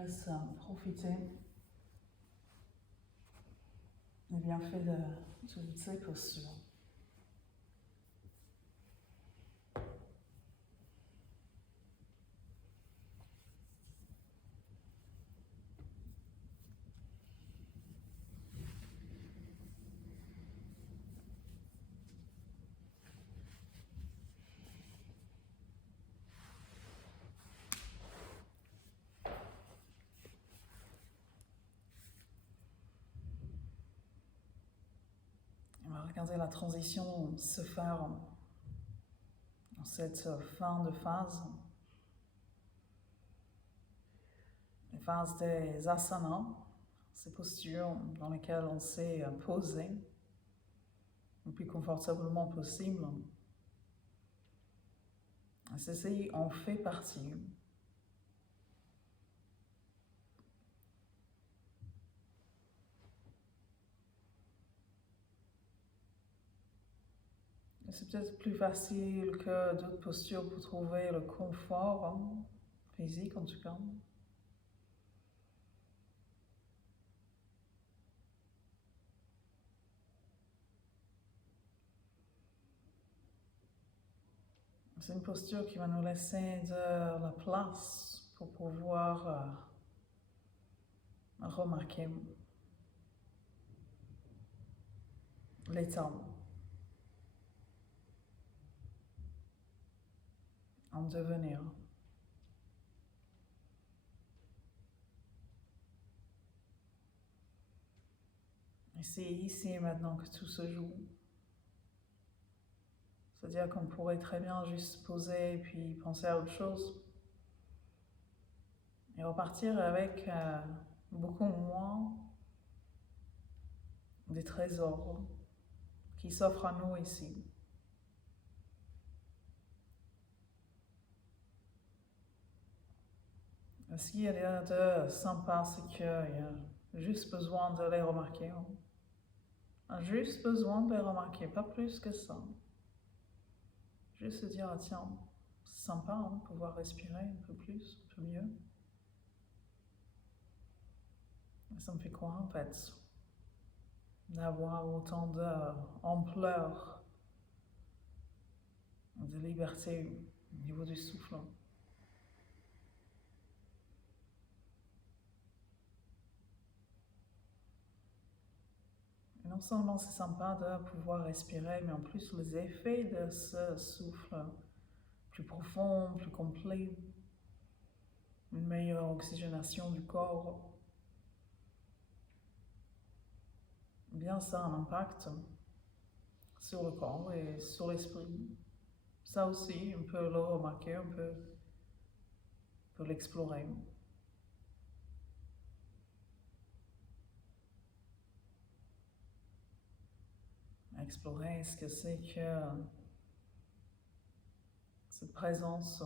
laisse profiter des bienfaits de toutes ces postures. On va regarder la transition se faire en cette fin de phase. Les phases des asanas, ces postures dans lesquelles on s'est posé le plus confortablement possible. Ceci en fait partie. C'est peut-être plus facile que d'autres postures pour trouver le confort physique en tout cas. C'est une posture qui va nous laisser de la place pour pouvoir remarquer l'état en devenir. Et c'est ici et maintenant que tout se joue. C'est-à-dire qu'on pourrait très bien juste se poser et puis penser à autre chose. Et repartir avec beaucoup moins des trésors qui s'offrent à nous ici. Ce qu'il y a de sympa, c'est qu'il y a juste besoin de les remarquer. Juste besoin de les remarquer, pas plus que ça. Juste se dire, ah tiens, c'est sympa pouvoir respirer un peu plus, un peu mieux. Ça me fait quoi en fait d'avoir autant d'ampleur, de liberté au niveau du souffle. Et non seulement c'est sympa de pouvoir respirer, mais en plus les effets de ce souffle plus profond, plus complet, une meilleure oxygénation du corps, bien ça a un impact sur le corps et sur l'esprit. Ça aussi, on peut le remarquer, on peut l'explorer. Explorer ce que c'est que cette présence,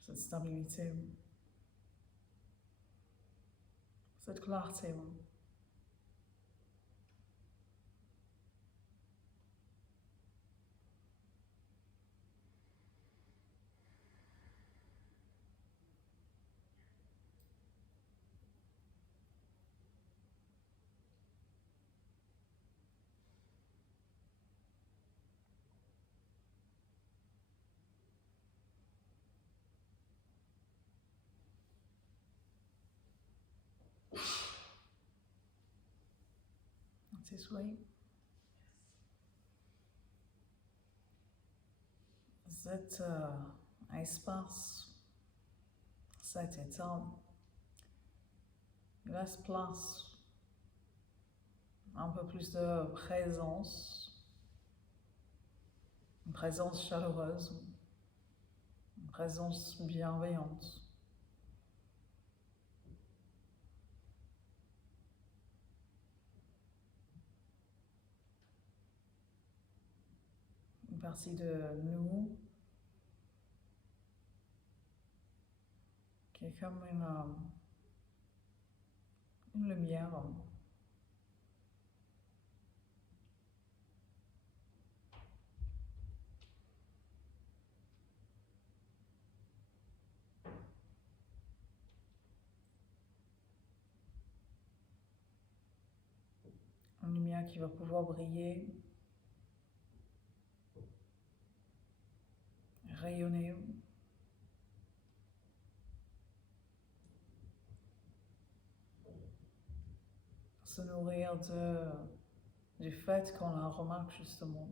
cette stabilité, cette clarté. This way. Cet espace, cet état, laisse place à un peu plus de présence, une présence chaleureuse, une présence bienveillante. Une partie de nous qui est comme une lumière Une lumière qui va pouvoir briller, rayonner. Se nourrir du fait qu'on la remarque justement.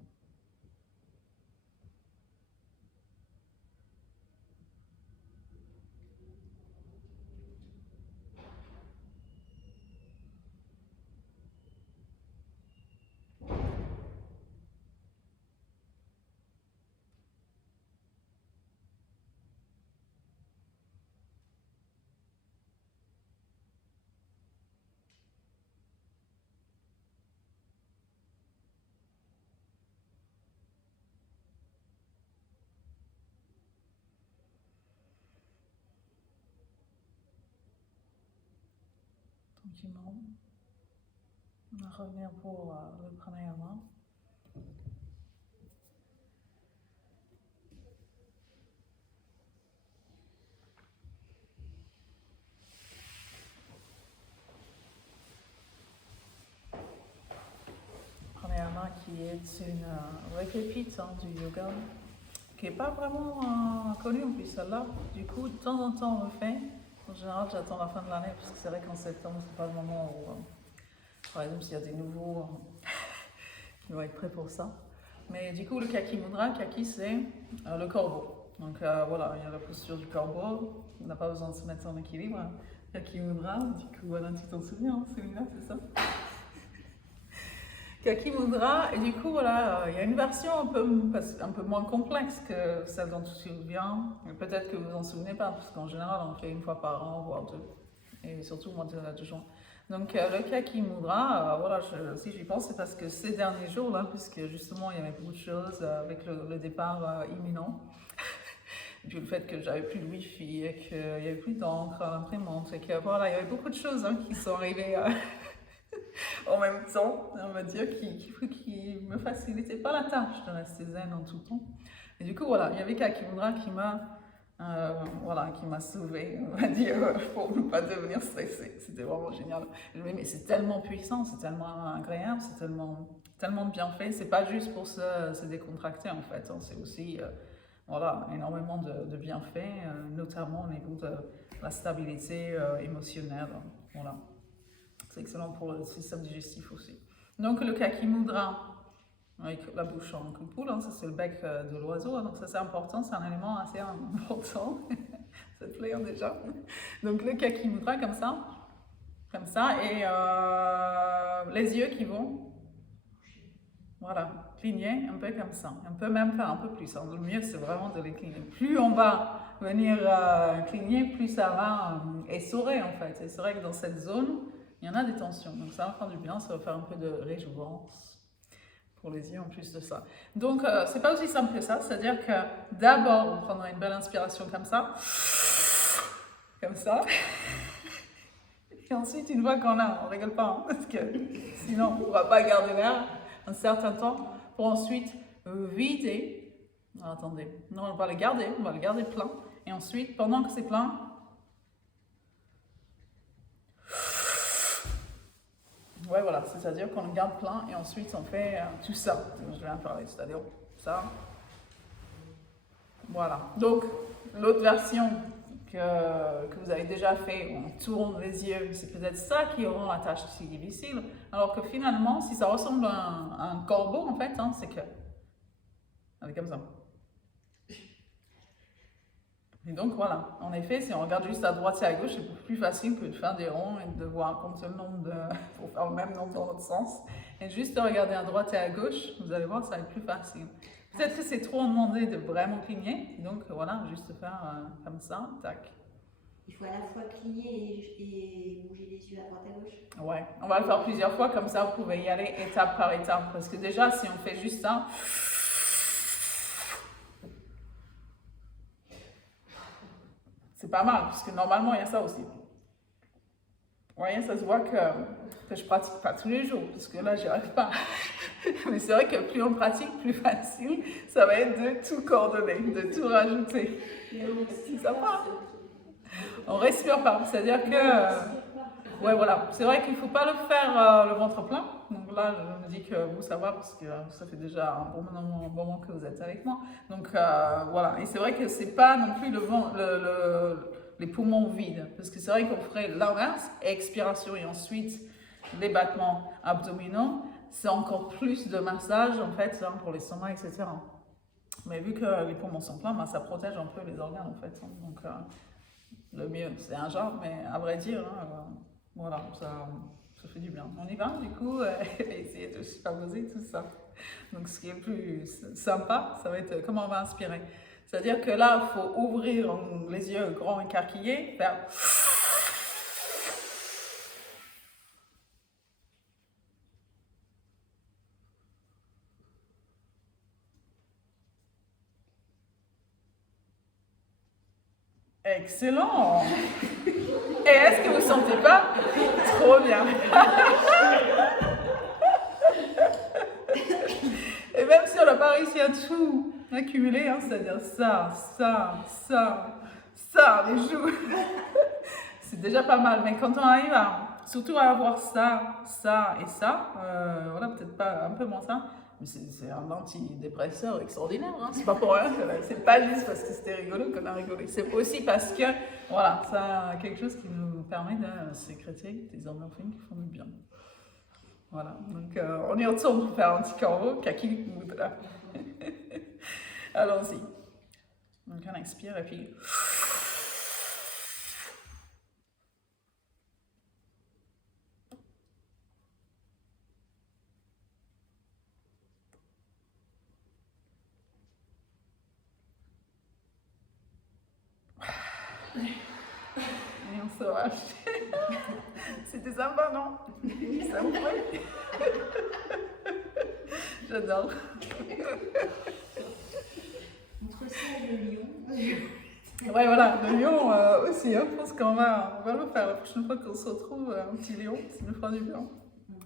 Tranquillement. On va revenir pour le pranayama. Pranayama qui est une vraie pépite du yoga, qui n'est pas vraiment connue en plus celle-là. Du coup, de temps en temps on le fait. En général, j'attends la fin de l'année parce que c'est vrai qu'en septembre, c'est pas le moment où, par exemple, s'il y a des nouveaux qui vont être prêts pour ça. Mais du coup, le Kaki Mudra, Kaki, c'est le corbeau. Donc voilà, il y a la posture du corbeau. On n'a pas besoin de se mettre en équilibre. Kaki Mudra, du coup, voilà, tu t'en souviens, hein, celui-là, c'est ça. Kaki Mudra, et du coup, voilà, il y a une version un peu moins complexe que celle dont tu te souviens. Peut-être que vous vous en souvenez pas, parce qu'en général, on le fait une fois par an, voire deux. Et surtout au mois de juin. Donc, le Kaki Mudra, voilà, si j'y pense, c'est parce que ces derniers jours, là, puisque justement, il y avait beaucoup de choses avec le départ imminent. Et puis le fait que j'avais plus de wifi, et qu'il n'y avait plus d'encre à l'imprimante, et que voilà, il y avait beaucoup de choses qui sont arrivées. En même temps, on va dire, qui me facilitait pas la tâche de rester zen en tout temps. Et du coup, voilà, il y avait Kaki Mudra qui m'a sauvée, on va dire, pour ne pas devenir stressée. C'était vraiment génial. Mais c'est tellement puissant, c'est tellement agréable, c'est tellement bien fait. C'est pas juste pour se décontracter en fait, hein. C'est aussi, voilà, énormément de bienfaits, notamment au niveau de la stabilité émotionnelle. Voilà. C'est excellent pour le système digestif aussi. Donc le Kaki Mudra, avec la bouche en coupoule, hein, ça c'est le bec de l'oiseau, donc ça c'est important, c'est un élément assez important. Ça te plaît déjà. Donc le Kaki Mudra comme ça, et les yeux qui vont, voilà, cligner un peu comme ça. On peut même faire un peu plus, hein. Le mieux c'est vraiment de les cligner. Plus on va venir cligner, plus ça va essorer en fait. Et c'est vrai que dans cette zone, il y en a des tensions, donc ça va faire du bien, ça va faire un peu de réjouissance pour les yeux en plus de ça. Donc c'est pas aussi simple que ça, c'est-à-dire que d'abord on prendra une belle inspiration comme ça, et ensuite une fois qu'on a, on rigole pas, hein, parce que sinon on va pas garder l'air un certain temps, pour ensuite vider. Alors, attendez, non on va le garder plein, et ensuite pendant que c'est plein, ouais, voilà, c'est-à-dire qu'on le garde plein et ensuite on fait tout ça. Je vais en parler, c'est-à-dire ça. Voilà. Donc, l'autre version que vous avez déjà fait, où on tourne les yeux, c'est peut-être ça qui rend la tâche si difficile. Alors que finalement, si ça ressemble à un corbeau, en fait, hein, c'est que. Elle est comme ça. Et donc voilà, en effet, si on regarde juste à droite et à gauche, c'est plus facile que de faire des ronds et de voir compter le nombre pour faire le même nombre dans l'autre sens. Et juste de regarder à droite et à gauche, vous allez voir, ça va être plus facile. Peut-être que c'est trop en demander de vraiment cligner, donc voilà, juste faire comme ça, tac. Il faut à la fois cligner et bouger les yeux à droite à gauche. Ouais, on va le faire plusieurs fois, comme ça vous pouvez y aller étape par étape. Parce que déjà, si on fait juste ça, c'est pas mal, parce que normalement il y a ça aussi. Vous voyez, ça se voit que je pratique pas tous les jours, parce que là j'y arrive pas. Mais c'est vrai que plus on pratique, plus facile, ça va être de tout coordonner, de tout rajouter. Mais on C'est sympa. On respire pas, c'est-à-dire que Ouais, voilà. C'est vrai qu'il ne faut pas le faire le ventre plein. Donc là, je me dis que vous, ça va parce que ça fait déjà un bon moment que vous êtes avec moi. Donc voilà. Et c'est vrai que c'est pas non plus les poumons vides. Parce que c'est vrai qu'on ferait l'inverse, expiration et ensuite les battements abdominaux. C'est encore plus de massage en fait hein, pour l'estomac, etc. Mais vu que les poumons sont pleins, ben, ça protège un peu les organes en fait. Donc le mieux, c'est un genre, mais à vrai dire, hein, voilà, ça fait du bien. On y va, du coup, essayer de superposer tout ça. Donc, ce qui est plus sympa, ça va être comment on va inspirer. C'est-à-dire que là, il faut ouvrir les yeux grands écarquillés, faire... Excellent! Et est-ce que vous ne sentez pas? Trop bien! Et même si on n'a pas réussi à tout accumuler, hein, c'est-à-dire ça, les joues, c'est déjà pas mal. Mais quand on arrive surtout à avoir ça et ça, voilà, peut-être pas un peu moins ça, mais c'est un antidépresseur extraordinaire, hein, c'est pas pour rien, c'est pas juste parce que c'était rigolo qu'on a rigolé, c'est aussi parce que, voilà, ça a quelque chose qui nous permet de sécréter des endorphines qui font du bien. Voilà, donc on y retourne pour faire un petit corbeau, kaki mood là. Allons-y. Donc on expire et puis. Et on se relâche. C'était sympa, non? Ça vous plaît? J'adore. Entre ça et le lion. Ouais, voilà, le lion aussi, hein, je pense qu'on va le faire la prochaine fois qu'on se retrouve, un petit lion, ça nous fera du bien.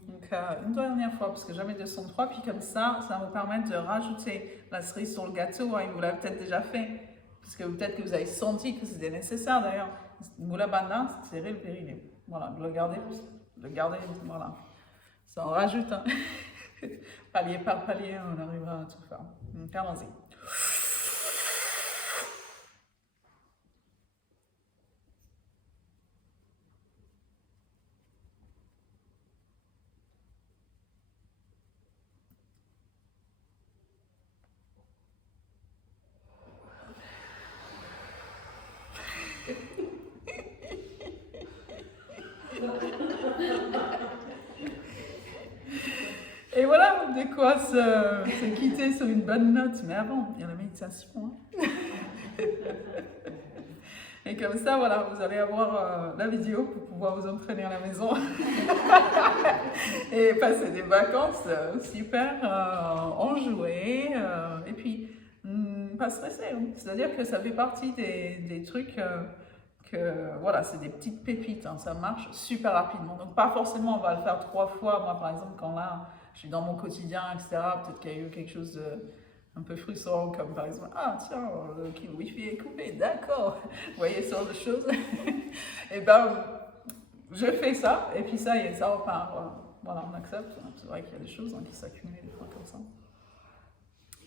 Donc, une dernière fois, parce que jamais 203, puis comme ça va vous permettre de rajouter la cerise sur le gâteau, et vous l'avez peut-être déjà fait, parce que peut-être que vous avez senti que c'était nécessaire d'ailleurs. Moula bandha, c'est serrer le périnée. Voilà, le garder, voilà. Ça en rajoute, hein. Palier par palier, on arrivera à tout faire. Donc, allons-y. Et voilà, de quoi se quitter sur une bonne note. Mais avant, il y a la méditation. Hein. Et comme ça, voilà, vous allez avoir la vidéo pour pouvoir vous entraîner à la maison. Et passer des vacances super, enjouées. Et puis, pas stressé. Hein. C'est-à-dire que ça fait partie des trucs que, voilà, c'est des petites pépites. Hein. Ça marche super rapidement. Donc, pas forcément, on va le faire 3 fois. Moi, par exemple, quand là, je suis dans mon quotidien, etc., peut-être qu'il y a eu quelque chose de un peu frustrant, comme par exemple, ah tiens, le wifi est coupé, d'accord, vous voyez ce genre de choses. Et ben, je fais ça, et puis ça y est, ça repart. Voilà, on accepte. C'est vrai qu'il y a des choses hein, qui s'accumulent des fois comme ça.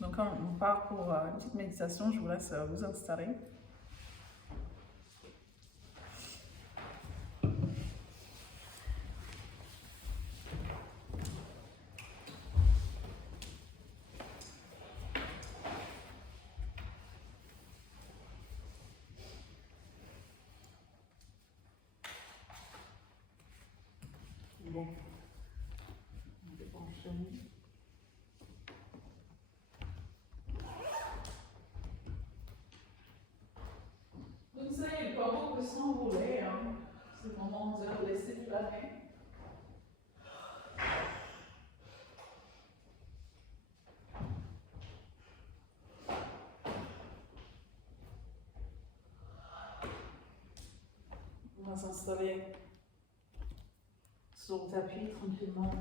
Donc, on part pour une petite méditation, je vous laisse vous installer. Bon, on débranche. Donc ça y est, le corbeau peut s'enrouler. Hein. C'est le moment de le laisser planer. On va s'installer sur le tapis tranquillement.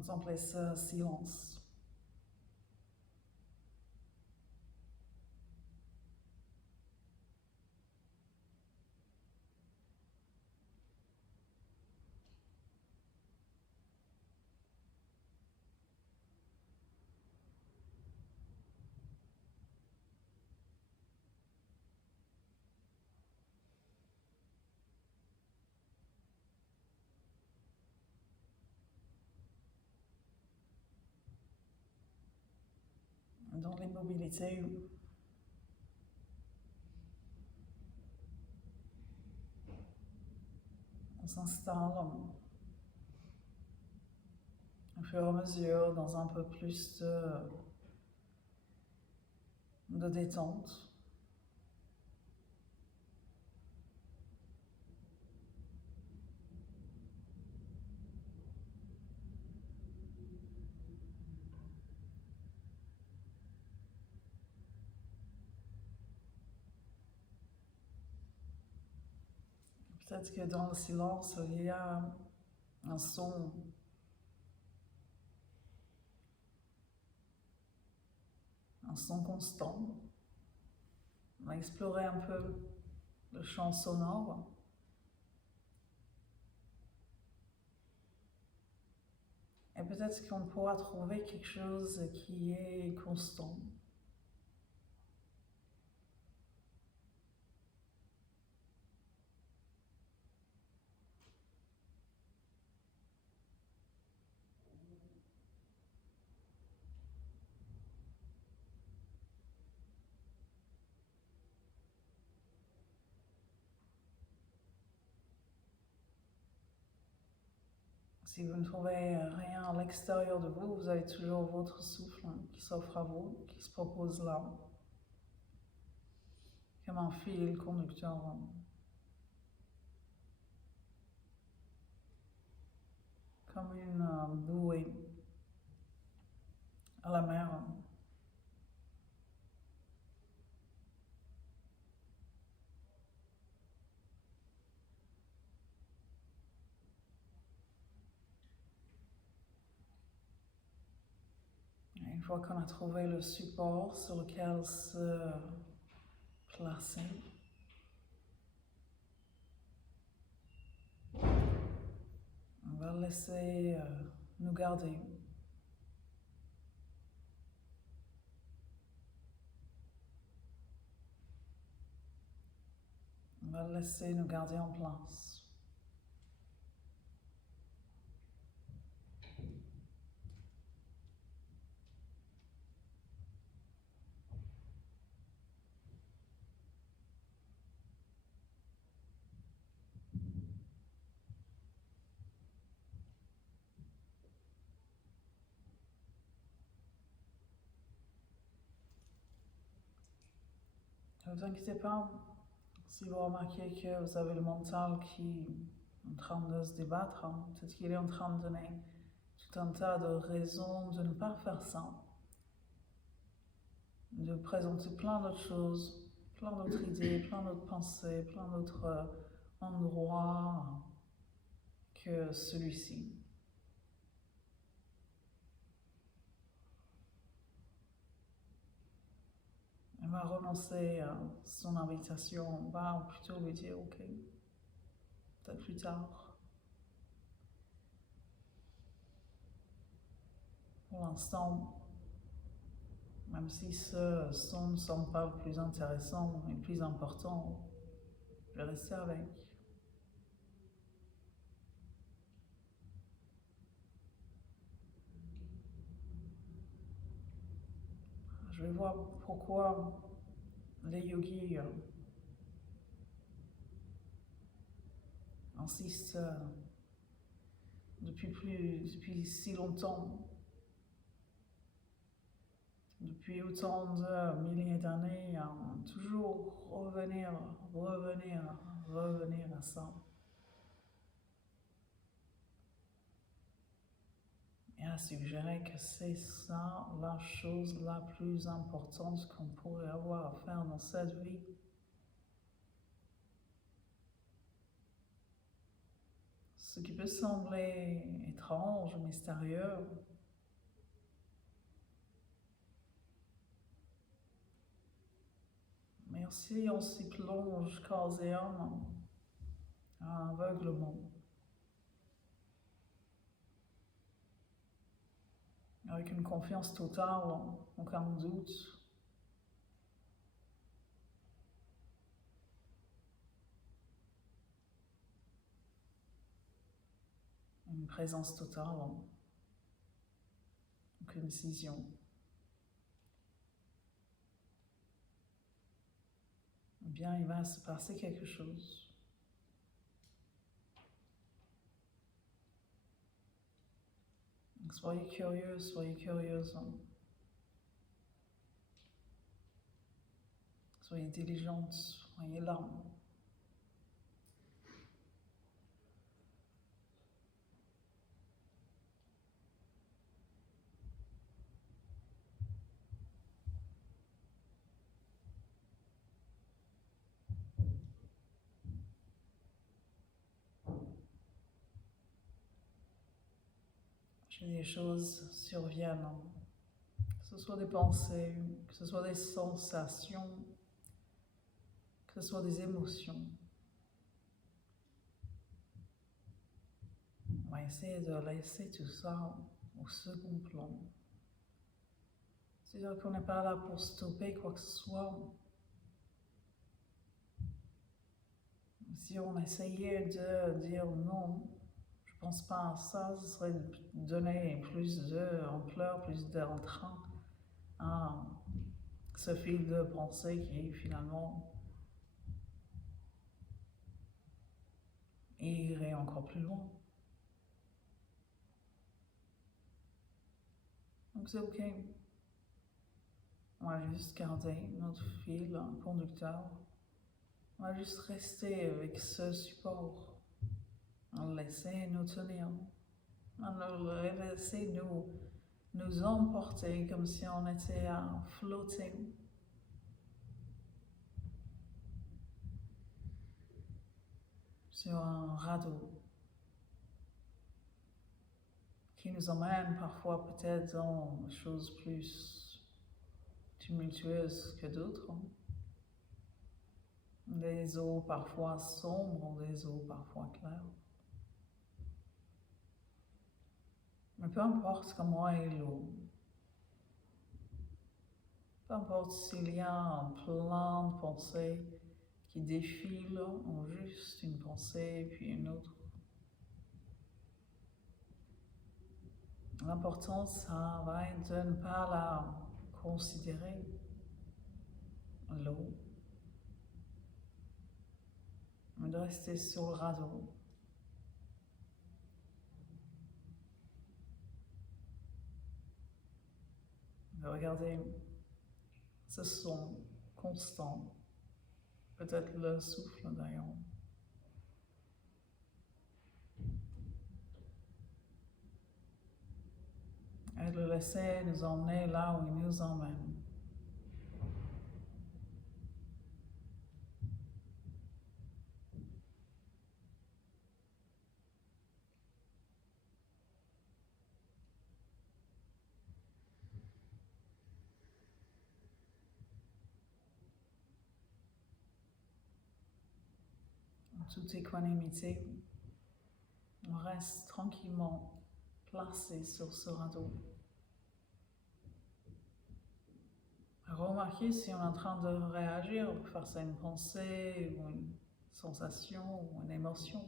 contempler ce silence. Dans l'immobilité, on s'installe au fur et à mesure dans un peu plus de détente. Peut-être que dans le silence, il y a un son constant. On va explorer un peu le champ sonore. Et peut-être qu'on pourra trouver quelque chose qui est constant. Si vous ne trouvez rien à l'extérieur de vous, vous avez toujours votre souffle qui s'offre à vous, qui se propose là, comme un fil conducteur, comme une bouée à la mer. Une fois qu'on a trouvé le support sur lequel se placer, on va le laisser nous garder. On va le laisser nous garder en place. Ne vous inquiétez pas, si vous remarquez que vous avez le mental qui est en train de se débattre, peut-être qu'il est en train de donner tout un tas de raisons de ne pas faire ça, de présenter plein d'autres choses, plein d'autres idées, plein d'autres pensées, plein d'autres endroits que celui-ci. On va renoncer à son invitation, on va plutôt lui dire ok, peut-être plus tard. Pour l'instant, même si ce son ne semble pas le plus intéressant et le plus important, je vais rester avec. Je vais voir pourquoi les yogis insistent depuis si longtemps, depuis autant de milliers d'années, toujours revenir à ça. Et à suggérer que c'est ça la chose la plus importante qu'on pourrait avoir à faire dans cette vie. ce qui peut sembler étrange, mystérieux, mais aussi on s'y plonge corps et âme à un aveuglement, avec une confiance totale, aucun doute. Une présence totale, aucune décision. Eh bien, il va se passer quelque chose. Donc, soyez curieux, soyez curieuse. Soyez diligente, soyez là. Des choses surviennent, que ce soit des pensées, que ce soit des sensations, que ce soit des émotions. On va essayer de laisser tout ça au second plan. C'est-à-dire qu'on n'est pas là pour stopper quoi que ce soit. Si on essayait de dire non, je pense pas à ça, ce serait de donner plus d'ampleur, plus d'entrain à ce fil de pensée qui finalement irait encore plus loin. Donc c'est ok. On va juste garder notre fil conducteur. On va juste rester avec ce support. On le laisser nous tenir. On le laisser nous emporter comme si on était à flotter. Sur un radeau qui nous emmène parfois peut-être dans des choses plus tumultueuses que d'autres. Des eaux parfois sombres, des eaux parfois claires. Mais peu importe comment est l'eau, peu importe s'il y a plein de pensées qui défilent, ou juste une pensée puis une autre. L'important, ça va être de ne pas la considérer, l'eau, mais de rester sur le radeau. De regarder ce son constant, peut-être le souffle d'ailleurs. Et de le laisser nous emmener là où il nous emmène. En toute équanimité, on reste tranquillement placé sur ce radeau. Remarquez si on est en train de réagir face à une pensée ou une sensation ou une émotion.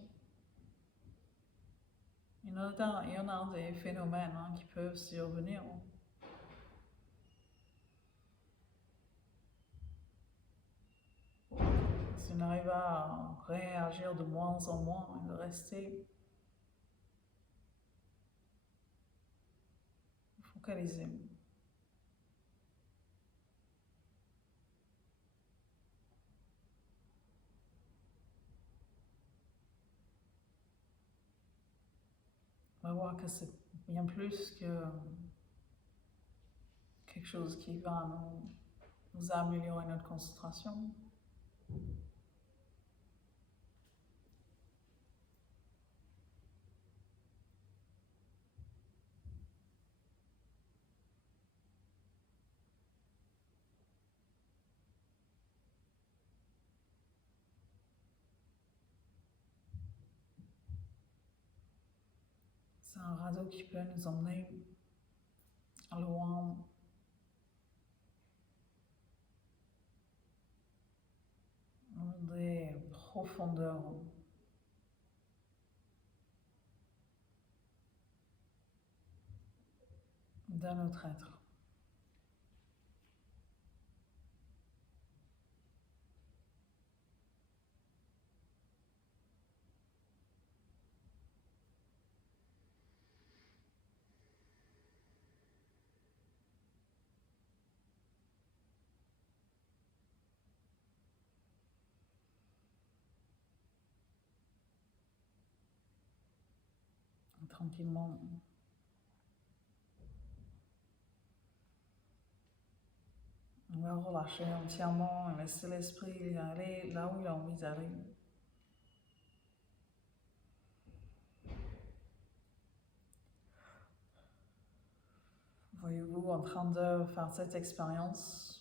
Il y en a des phénomènes qui peuvent survenir. Si on arrive à réagir de moins en moins et de rester focalisé. On va voir que c'est bien plus que quelque chose qui va nous améliorer notre concentration. C'est un radeau qui peut nous emmener loin. Des profondeurs de notre être. Tranquillement. On va relâcher entièrement et laisser l'esprit aller là où il a envie d'aller. Voyez-vous en train de faire cette expérience?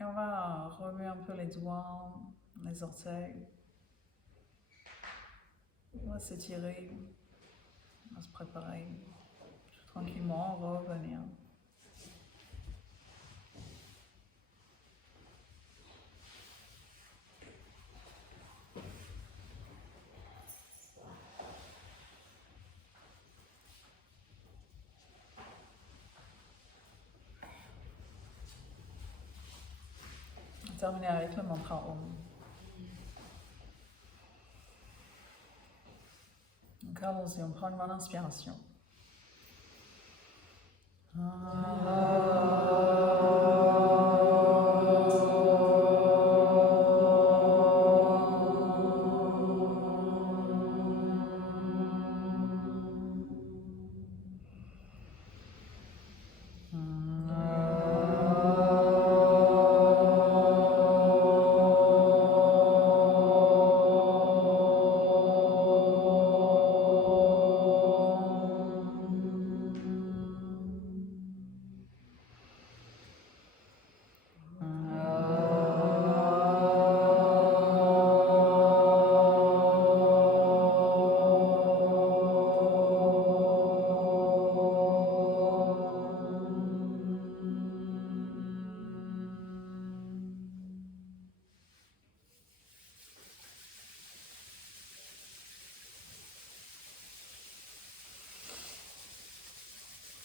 Et on va remuer un peu les doigts, les orteils. On va s'étirer, on va se préparer. Tranquillement, on va revenir. On va terminer avec le mantra Om. Donc allons-y, on prend une bonne inspiration.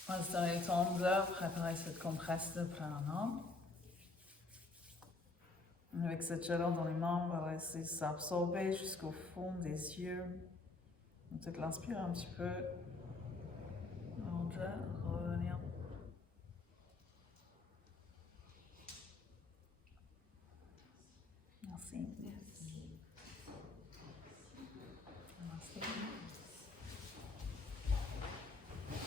On va se donner le temps de préparer cette compresse de prana. Avec cette chaleur dans les mains, on va laisser s'absorber jusqu'au fond des yeux. On va peut-être l'inspirer un petit peu avant de revenir. Merci. Merci.